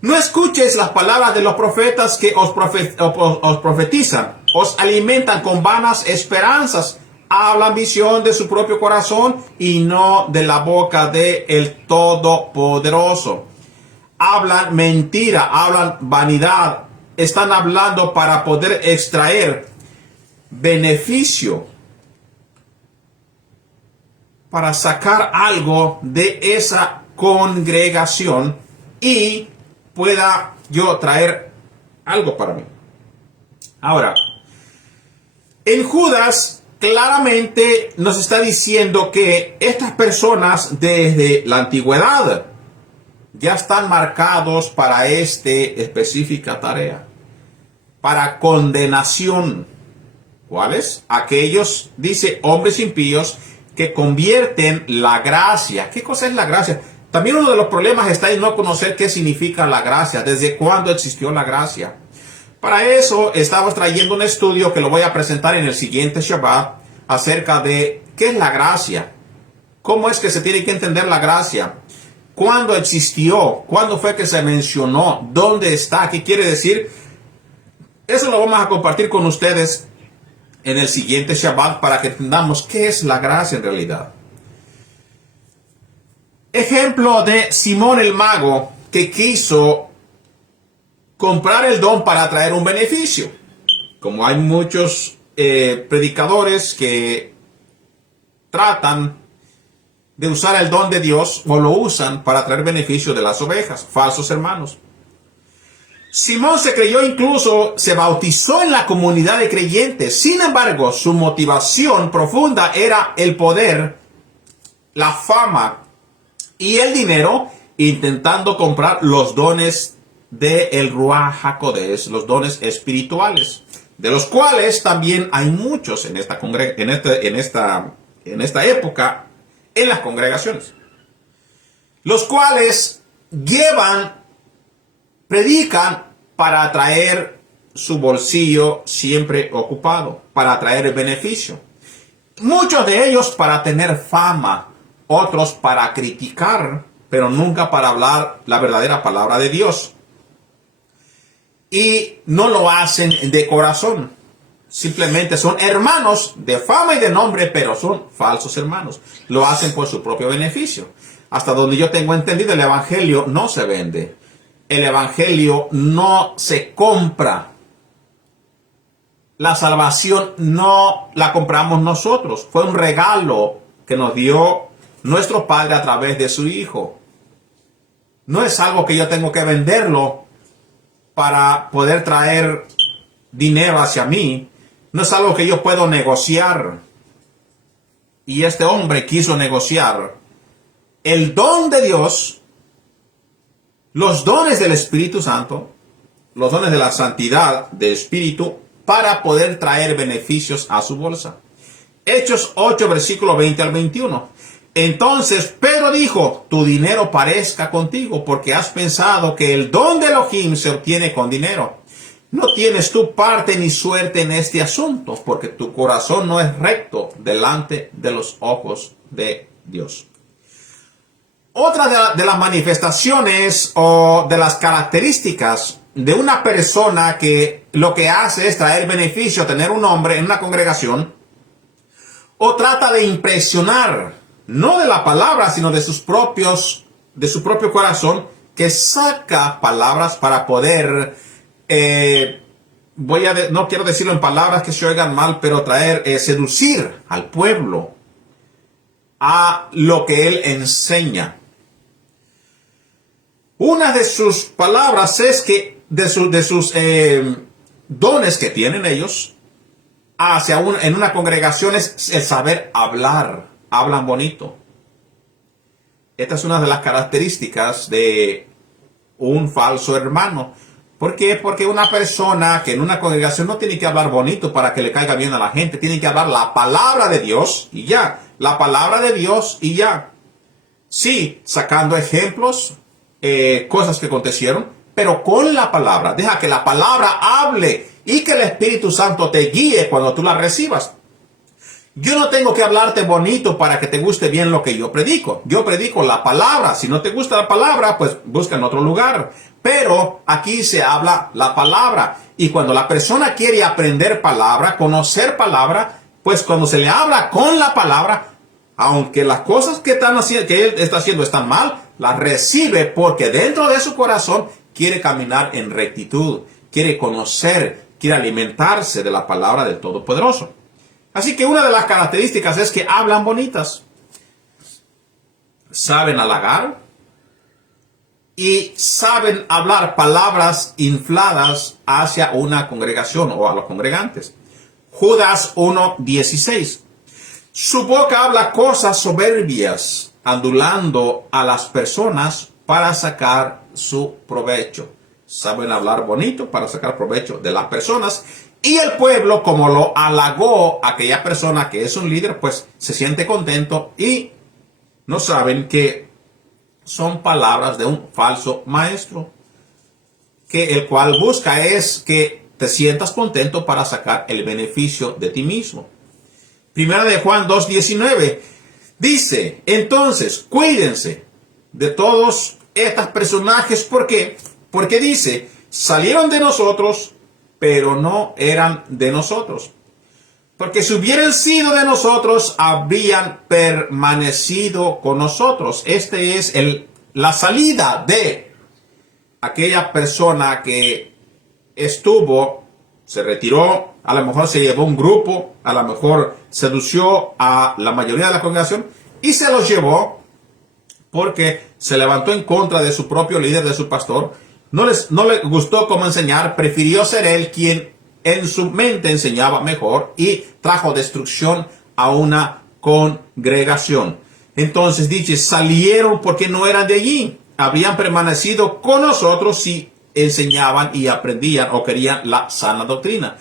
No escuches las palabras de los profetas que os profetizan. Os alimentan con vanas esperanzas. Hablan visión de su propio corazón y no de la boca de el Todopoderoso. Hablan mentira, hablan vanidad. Están hablando para poder extraer beneficio, para sacar algo de esa congregación y pueda yo traer algo para mí. Ahora, en Judas claramente nos está diciendo que estas personas desde la antigüedad ya están marcados para esta específica tarea, para condenación. ¿Cuáles? Aquellos, dice, hombres impíos que convierten la gracia. ¿Qué cosa es la gracia? También uno de los problemas está en no conocer qué significa la gracia, desde cuándo existió la gracia. Para eso estamos trayendo un estudio que lo voy a presentar en el siguiente Shabbat acerca de qué es la gracia, cómo es que se tiene que entender la gracia, cuándo existió, cuándo fue que se mencionó, dónde está, qué quiere decir. Eso lo vamos a compartir con ustedes en el siguiente Shabbat para que entendamos qué es la gracia en realidad. Ejemplo de Simón el mago que quiso comprar el don para traer un beneficio. Como hay muchos predicadores que tratan de usar el don de Dios o lo usan para traer beneficio de las ovejas, falsos hermanos. Simón se creyó, incluso se bautizó en la comunidad de creyentes. Sin embargo, su motivación profunda era el poder, la fama y el dinero, intentando comprar los dones del Ruach HaKodesh, los dones espirituales, de los cuales también hay muchos en esta época en las congregaciones, los cuales predican para atraer su bolsillo siempre ocupado, para atraer beneficio. Muchos de ellos para tener fama, otros para criticar, pero nunca para hablar la verdadera palabra de Dios. Y no lo hacen de corazón. Simplemente son hermanos de fama y de nombre, pero son falsos hermanos. Lo hacen por su propio beneficio. Hasta donde yo tengo entendido, el evangelio no se vende. El evangelio no se compra. La salvación no la compramos nosotros. Fue un regalo que nos dio nuestro Padre a través de su Hijo. No es algo que yo tengo que venderlo para poder traer dinero hacia mí. No es algo que yo puedo negociar. Y este hombre quiso negociar el don de Dios, los dones del Espíritu Santo, los dones de la santidad del Espíritu, para poder traer beneficios a su bolsa. Hechos 8, versículo 20 al 21. Entonces Pedro dijo: tu dinero parezca contigo, porque has pensado que el don de Elohim se obtiene con dinero. No tienes tu parte ni suerte en este asunto, porque tu corazón no es recto delante de los ojos de Dios. Otra de las manifestaciones o de las características de una persona que lo que hace es traer beneficio, tener un hombre en una congregación, o trata de impresionar, no de la palabra, sino de su propio corazón, que saca palabras para poder, no quiero decirlo en palabras que se oigan mal, pero seducir al pueblo a lo que él enseña. Una de sus palabras es que de sus dones que tienen ellos en una congregación es el saber hablar. Hablan bonito. Esta es una de las características de un falso hermano. ¿Por qué? Porque una persona que en una congregación no tiene que hablar bonito para que le caiga bien a la gente. Tiene que hablar la palabra de Dios y ya. La palabra de Dios y ya. Sí, sacando ejemplos, cosas que acontecieron, pero con la palabra. Deja que la palabra hable y que el Espíritu Santo te guíe cuando tú la recibas. Yo no tengo que hablarte bonito para que te guste bien lo que yo predico. Yo predico la palabra. Si no te gusta la palabra, pues busca en otro lugar. Pero aquí se habla la palabra. Y cuando la persona quiere aprender palabra, conocer palabra, pues cuando se le habla con la palabra, aunque las cosas que él está haciendo están mal, las recibe porque dentro de su corazón quiere caminar en rectitud, quiere conocer, quiere alimentarse de la palabra del Todopoderoso. Así que una de las características es que hablan bonitas, saben halagar y saben hablar palabras infladas hacia una congregación o a los congregantes. Judas 1:16. Su boca habla cosas soberbias, adulando a las personas para sacar su provecho. Saben hablar bonito para sacar provecho de las personas. Y el pueblo, como lo halagó aquella persona que es un líder, pues se siente contento y no saben que son palabras de un falso maestro, que el cual busca es que te sientas contento para sacar el beneficio de ti mismo. Primera de Juan 2:19 dice, entonces, cuídense de todos estos personajes. ¿Por qué? Porque dice, salieron de nosotros, pero no eran de nosotros. Porque si hubieran sido de nosotros, habrían permanecido con nosotros. Este es la salida de aquella persona que se retiró, a lo mejor se llevó un grupo, a lo mejor sedució a la mayoría de la congregación y se los llevó porque se levantó en contra de su propio líder, de su pastor. No le gustó cómo enseñar, prefirió ser él quien en su mente enseñaba mejor y trajo destrucción a una congregación. Entonces dice, salieron porque no eran de allí, habían permanecido con nosotros si enseñaban y aprendían o querían la sana doctrina.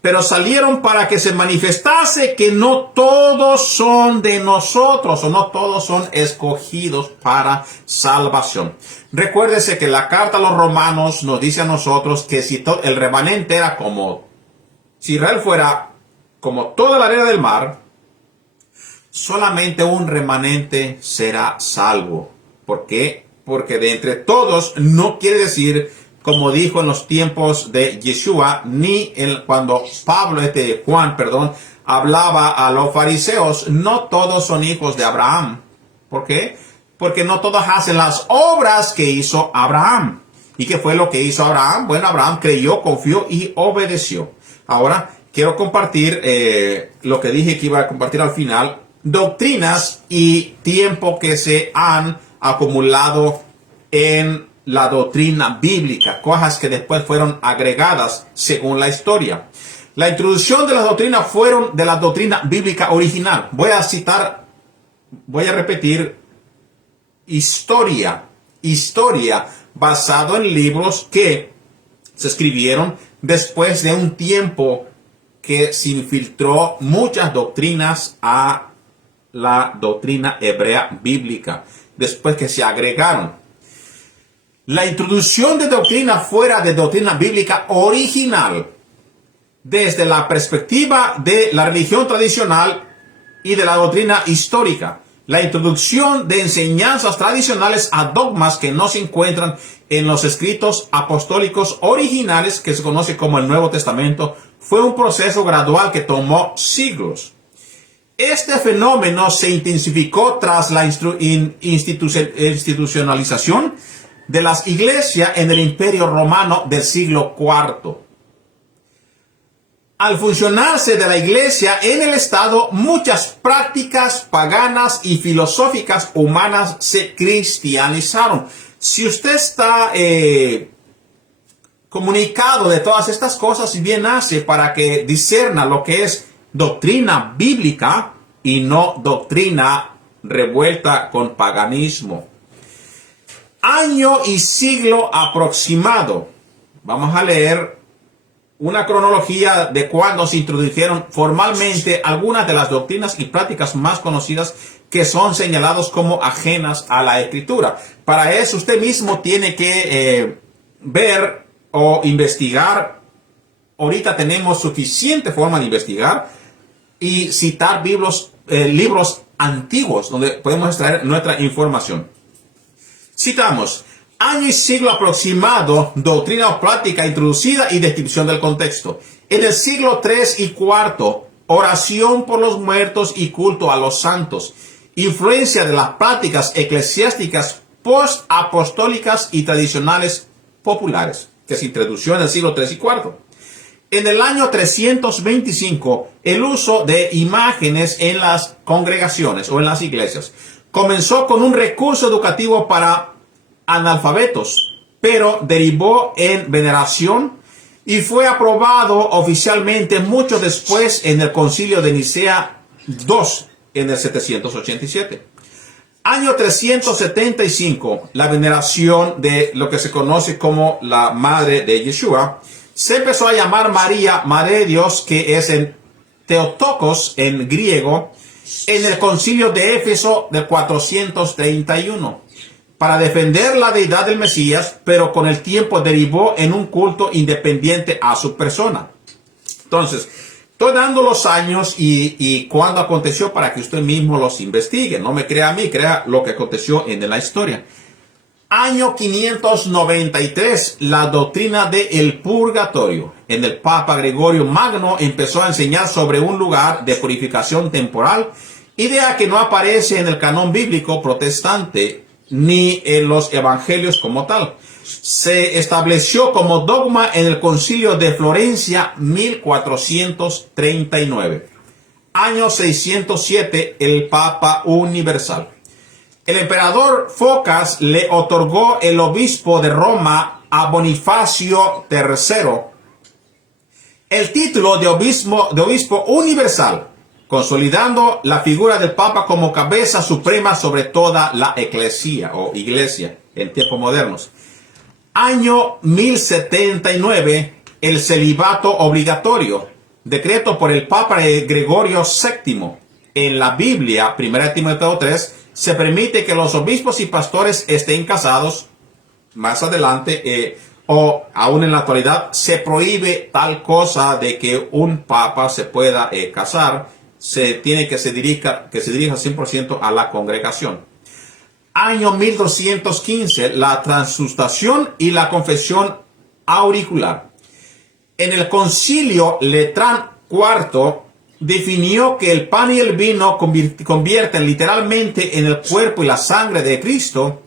Pero salieron para que se manifestase que no todos son de nosotros o no todos son escogidos para salvación. Recuérdese que la carta a los romanos nos dice a nosotros que si el remanente era si Israel fuera como toda la arena del mar, solamente un remanente será salvo. ¿Por qué? Porque de entre todos no quiere decir, como dijo en los tiempos de Yeshua, ni cuando Juan, hablaba a los fariseos, no todos son hijos de Abraham. ¿Por qué? Porque no todos hacen las obras que hizo Abraham. ¿Y qué fue lo que hizo Abraham? Bueno, Abraham creyó, confió y obedeció. Ahora, quiero compartir lo que dije que iba a compartir al final, doctrinas y tiempo que se han acumulado en la doctrina bíblica, cosas que después fueron agregadas según la historia. La introducción de las doctrinas fueron de la doctrina bíblica original. Voy a repetir, historia basado en libros que se escribieron después de un tiempo que se infiltró muchas doctrinas a la doctrina hebrea bíblica, después que se agregaron. La introducción de doctrina fuera de doctrina bíblica original, desde la perspectiva de la religión tradicional y de la doctrina histórica. La introducción de enseñanzas tradicionales a dogmas que no se encuentran en los escritos apostólicos originales, que se conoce como el Nuevo Testamento, fue un proceso gradual que tomó siglos. Este fenómeno se intensificó tras la institucionalización de las iglesias en el Imperio Romano del siglo IV. Al funcionarse de la iglesia en el Estado, muchas prácticas paganas y filosóficas humanas se cristianizaron. Si usted está comunicado de todas estas cosas, bien hace para que discerna lo que es doctrina bíblica y no doctrina revuelta con paganismo. Año y siglo aproximado. Vamos a leer una cronología de cuando se introdujeron formalmente algunas de las doctrinas y prácticas más conocidas que son señalados como ajenas a la Escritura. Para eso usted mismo tiene que ver o investigar. Ahorita tenemos suficiente forma de investigar y citar libros antiguos donde podemos extraer nuestra información. Citamos: año y siglo aproximado, doctrina o práctica introducida y descripción del contexto. En el siglo III y IV, oración por los muertos y culto a los santos. Influencia de las prácticas eclesiásticas post-apostólicas y tradicionales populares, que se introdució en el siglo III y IV. En el año 325, el uso de imágenes en las congregaciones o en las iglesias comenzó con un recurso educativo para analfabetos, pero derivó en veneración y fue aprobado oficialmente mucho después en el Concilio de Nicea II en el 787. Año 375, la veneración de lo que se conoce como la Madre de Yeshua se empezó a llamar María, Madre de Dios, que es en Theotokos en griego, en el Concilio de Éfeso del 431, para defender la deidad del Mesías, pero con el tiempo derivó en un culto independiente a su persona. Entonces, estoy dando los años y cuándo aconteció para que usted mismo los investigue. No me crea a mí, crea lo que aconteció en la historia. Año 593, la doctrina del purgatorio. En el Papa Gregorio Magno empezó a enseñar sobre un lugar de purificación temporal, idea que no aparece en el canon bíblico protestante ni en los evangelios como tal. Se estableció como dogma en el Concilio de Florencia 1439. Año 607, el Papa Universal. El emperador Focas le otorgó el obispo de Roma a Bonifacio III el título de obispo universal, consolidando la figura del Papa como cabeza suprema sobre toda la eclesia o iglesia en tiempos modernos. Año 1079, el celibato obligatorio, decreto por el Papa Gregorio VII. En la Biblia, 1 Timoteo 3, se permite que los obispos y pastores estén casados. Más adelante, o aún en la actualidad, se prohíbe tal cosa de que un papa se pueda casar. Se tiene que se dirija 100% a la congregación. Año 1215, la transustación y la confesión auricular. En el Concilio Letrán IV definió que el pan y el vino convierten literalmente en el cuerpo y la sangre de Cristo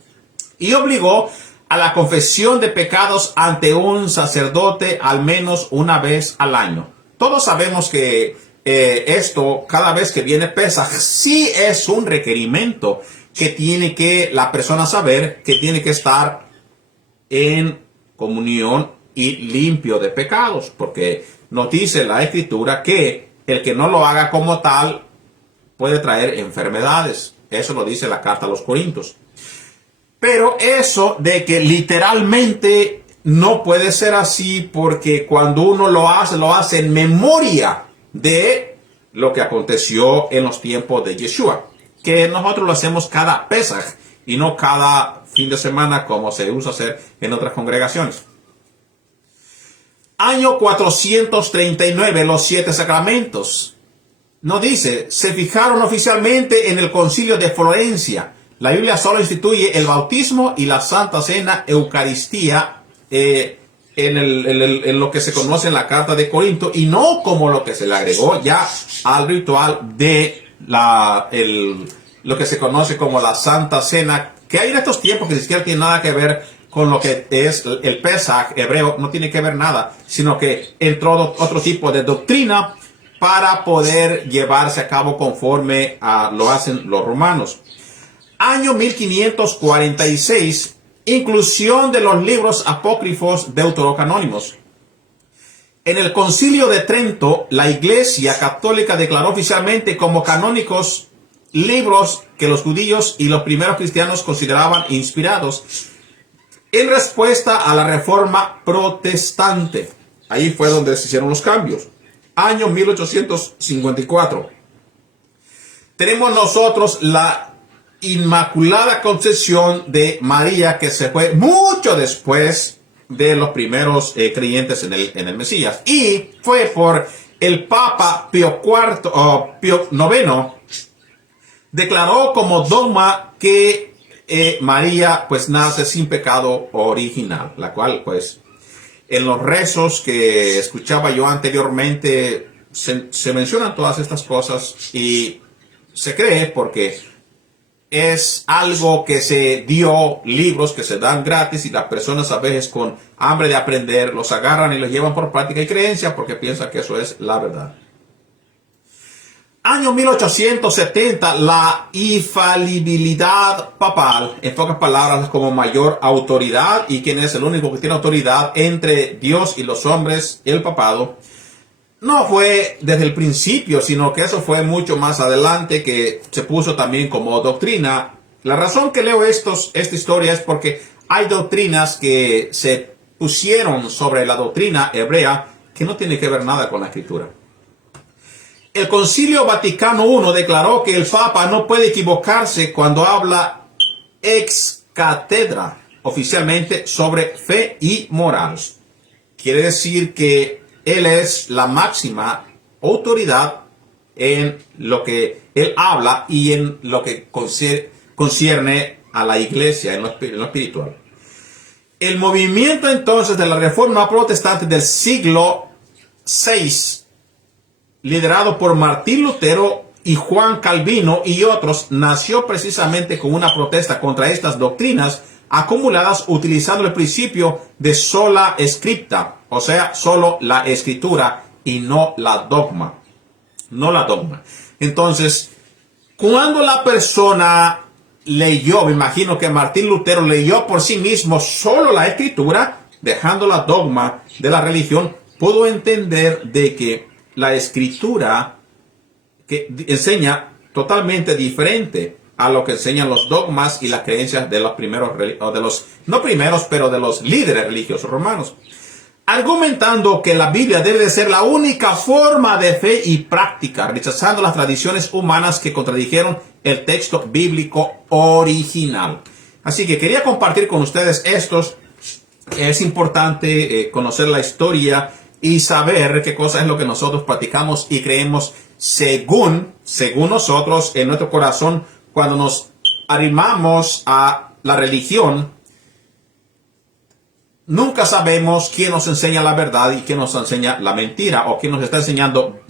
y obligó a la confesión de pecados ante un sacerdote al menos una vez al año. Todos sabemos que esto, cada vez que viene Pesaj, sí es un requerimiento que tiene que la persona saber que tiene que estar en comunión y limpio de pecados, porque nos dice la Escritura que el que no lo haga como tal puede traer enfermedades. Eso lo dice la carta a los Corintios. Pero eso de que literalmente no puede ser así, porque cuando uno lo hace en memoria de lo que aconteció en los tiempos de Yeshua, que nosotros lo hacemos cada Pesaj y no cada fin de semana como se usa hacer en otras congregaciones. Año 439, los 7 sacramentos. Nos dice, se fijaron oficialmente en el Concilio de Florencia. La Biblia solo instituye el bautismo y la Santa Cena, Eucaristía, en lo que se conoce en la Carta de Corinto, y no como lo que se le agregó ya al ritual de lo que se conoce como la Santa Cena, que hay en estos tiempos que ni siquiera tiene nada que ver con lo que es el Pesaj hebreo, no tiene que ver nada, sino que entró otro tipo de doctrina para poder llevarse a cabo conforme a lo hacen los romanos. Año 1546, inclusión de los libros apócrifos deuterocanónimos. En el Concilio de Trento, la Iglesia Católica declaró oficialmente como canónicos libros que los judíos y los primeros cristianos consideraban inspirados, en respuesta a la Reforma Protestante. Ahí fue donde se hicieron los cambios. Año 1854. Tenemos nosotros la Inmaculada Concepción de María, que se fue mucho después de los primeros creyentes en el Mesías. Y fue por el Papa Pío IX, declaró como dogma que María pues nace sin pecado original, la cual pues en los rezos que escuchaba yo anteriormente se mencionan todas estas cosas, y se cree porque es algo que se dio, libros que se dan gratis, y las personas a veces con hambre de aprender los agarran y los llevan por práctica y creencia porque piensan que eso es la verdad. Año 1870, la infalibilidad papal, en pocas palabras, como mayor autoridad, y quien es el único que tiene autoridad entre Dios y los hombres, el papado, no fue desde el principio, sino que eso fue mucho más adelante, que se puso también como doctrina. La razón que leo esta historia es porque hay doctrinas que se pusieron sobre la doctrina hebrea que no tiene que ver nada con la Escritura. El Concilio Vaticano I declaró que el Papa no puede equivocarse cuando habla ex cátedra oficialmente sobre fe y moral. Quiere decir que él es la máxima autoridad en lo que él habla y en lo que concierne a la iglesia, en lo espiritual. El movimiento entonces de la Reforma Protestante del siglo VI, liderado por Martín Lutero y Juan Calvino y otros, nació precisamente con una protesta contra estas doctrinas acumuladas utilizando el principio de sola scripta, o sea, solo la escritura y no la dogma. No la dogma. Entonces, cuando la persona leyó, me imagino que Martín Lutero leyó por sí mismo solo la escritura, dejando la dogma de la religión, pudo entender de que la escritura que enseña totalmente diferente a lo que enseñan los dogmas y las creencias de los primeros, o de los, no primeros, pero de los líderes religiosos romanos, argumentando que la Biblia debe de ser la única forma de fe y práctica, rechazando las tradiciones humanas que contradijeron el texto bíblico original. Así que quería compartir con ustedes estos. Es importante conocer la historia y saber qué cosa es lo que nosotros practicamos y creemos según nosotros en nuestro corazón. Cuando nos arrimamos a la religión, nunca sabemos quién nos enseña la verdad y quién nos enseña la mentira, o quién nos está enseñando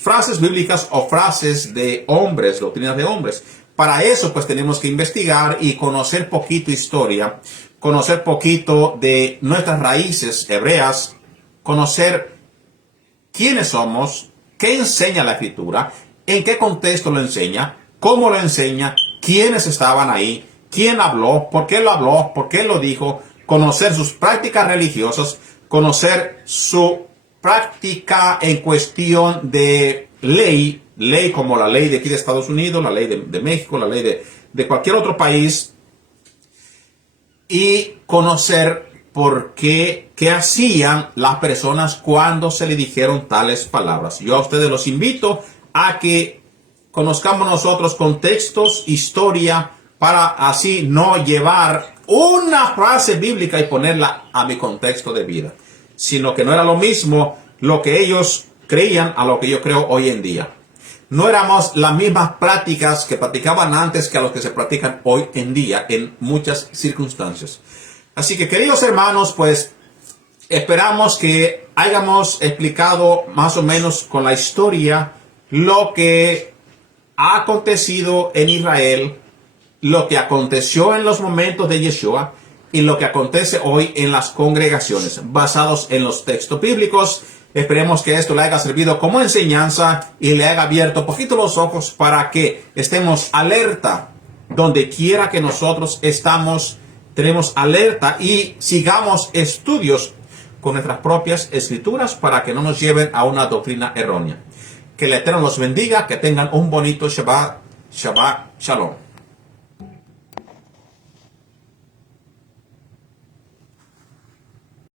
frases bíblicas o frases de hombres, doctrinas de hombres. Para eso, pues, tenemos que investigar y conocer poquito historia, conocer poquito de nuestras raíces hebreas, conocer quiénes somos, qué enseña la Escritura, en qué contexto lo enseña, cómo lo enseña, quiénes estaban ahí, quién habló, por qué lo dijo, conocer sus prácticas religiosas, conocer su práctica en cuestión de ley como la ley de aquí de Estados Unidos, la ley de México, la ley de cualquier otro país, y conocer por qué hacían las personas cuando se le dijeron tales palabras. Yo a ustedes los invito a que conozcamos nosotros contextos, historia, para así no llevar una frase bíblica y ponerla a mi contexto de vida, sino que no era lo mismo lo que ellos creían a lo que yo creo hoy en día. no éramos las mismas prácticas que practicaban antes que a los que se practican hoy en día en muchas circunstancias. Así que, queridos hermanos, pues esperamos que hayamos explicado más o menos con la historia lo que ha acontecido en Israel, lo que aconteció en los momentos de Yeshua y lo que acontece hoy en las congregaciones, basados en los textos bíblicos. Esperemos que esto le haya servido como enseñanza y le haya abierto un poquito los ojos para que estemos alerta donde quiera que nosotros estamos. Tenemos alerta y sigamos estudios con nuestras propias escrituras para que no nos lleven a una doctrina errónea. Que el Eterno los bendiga, que tengan un bonito Shabbat. Shabbat Shalom.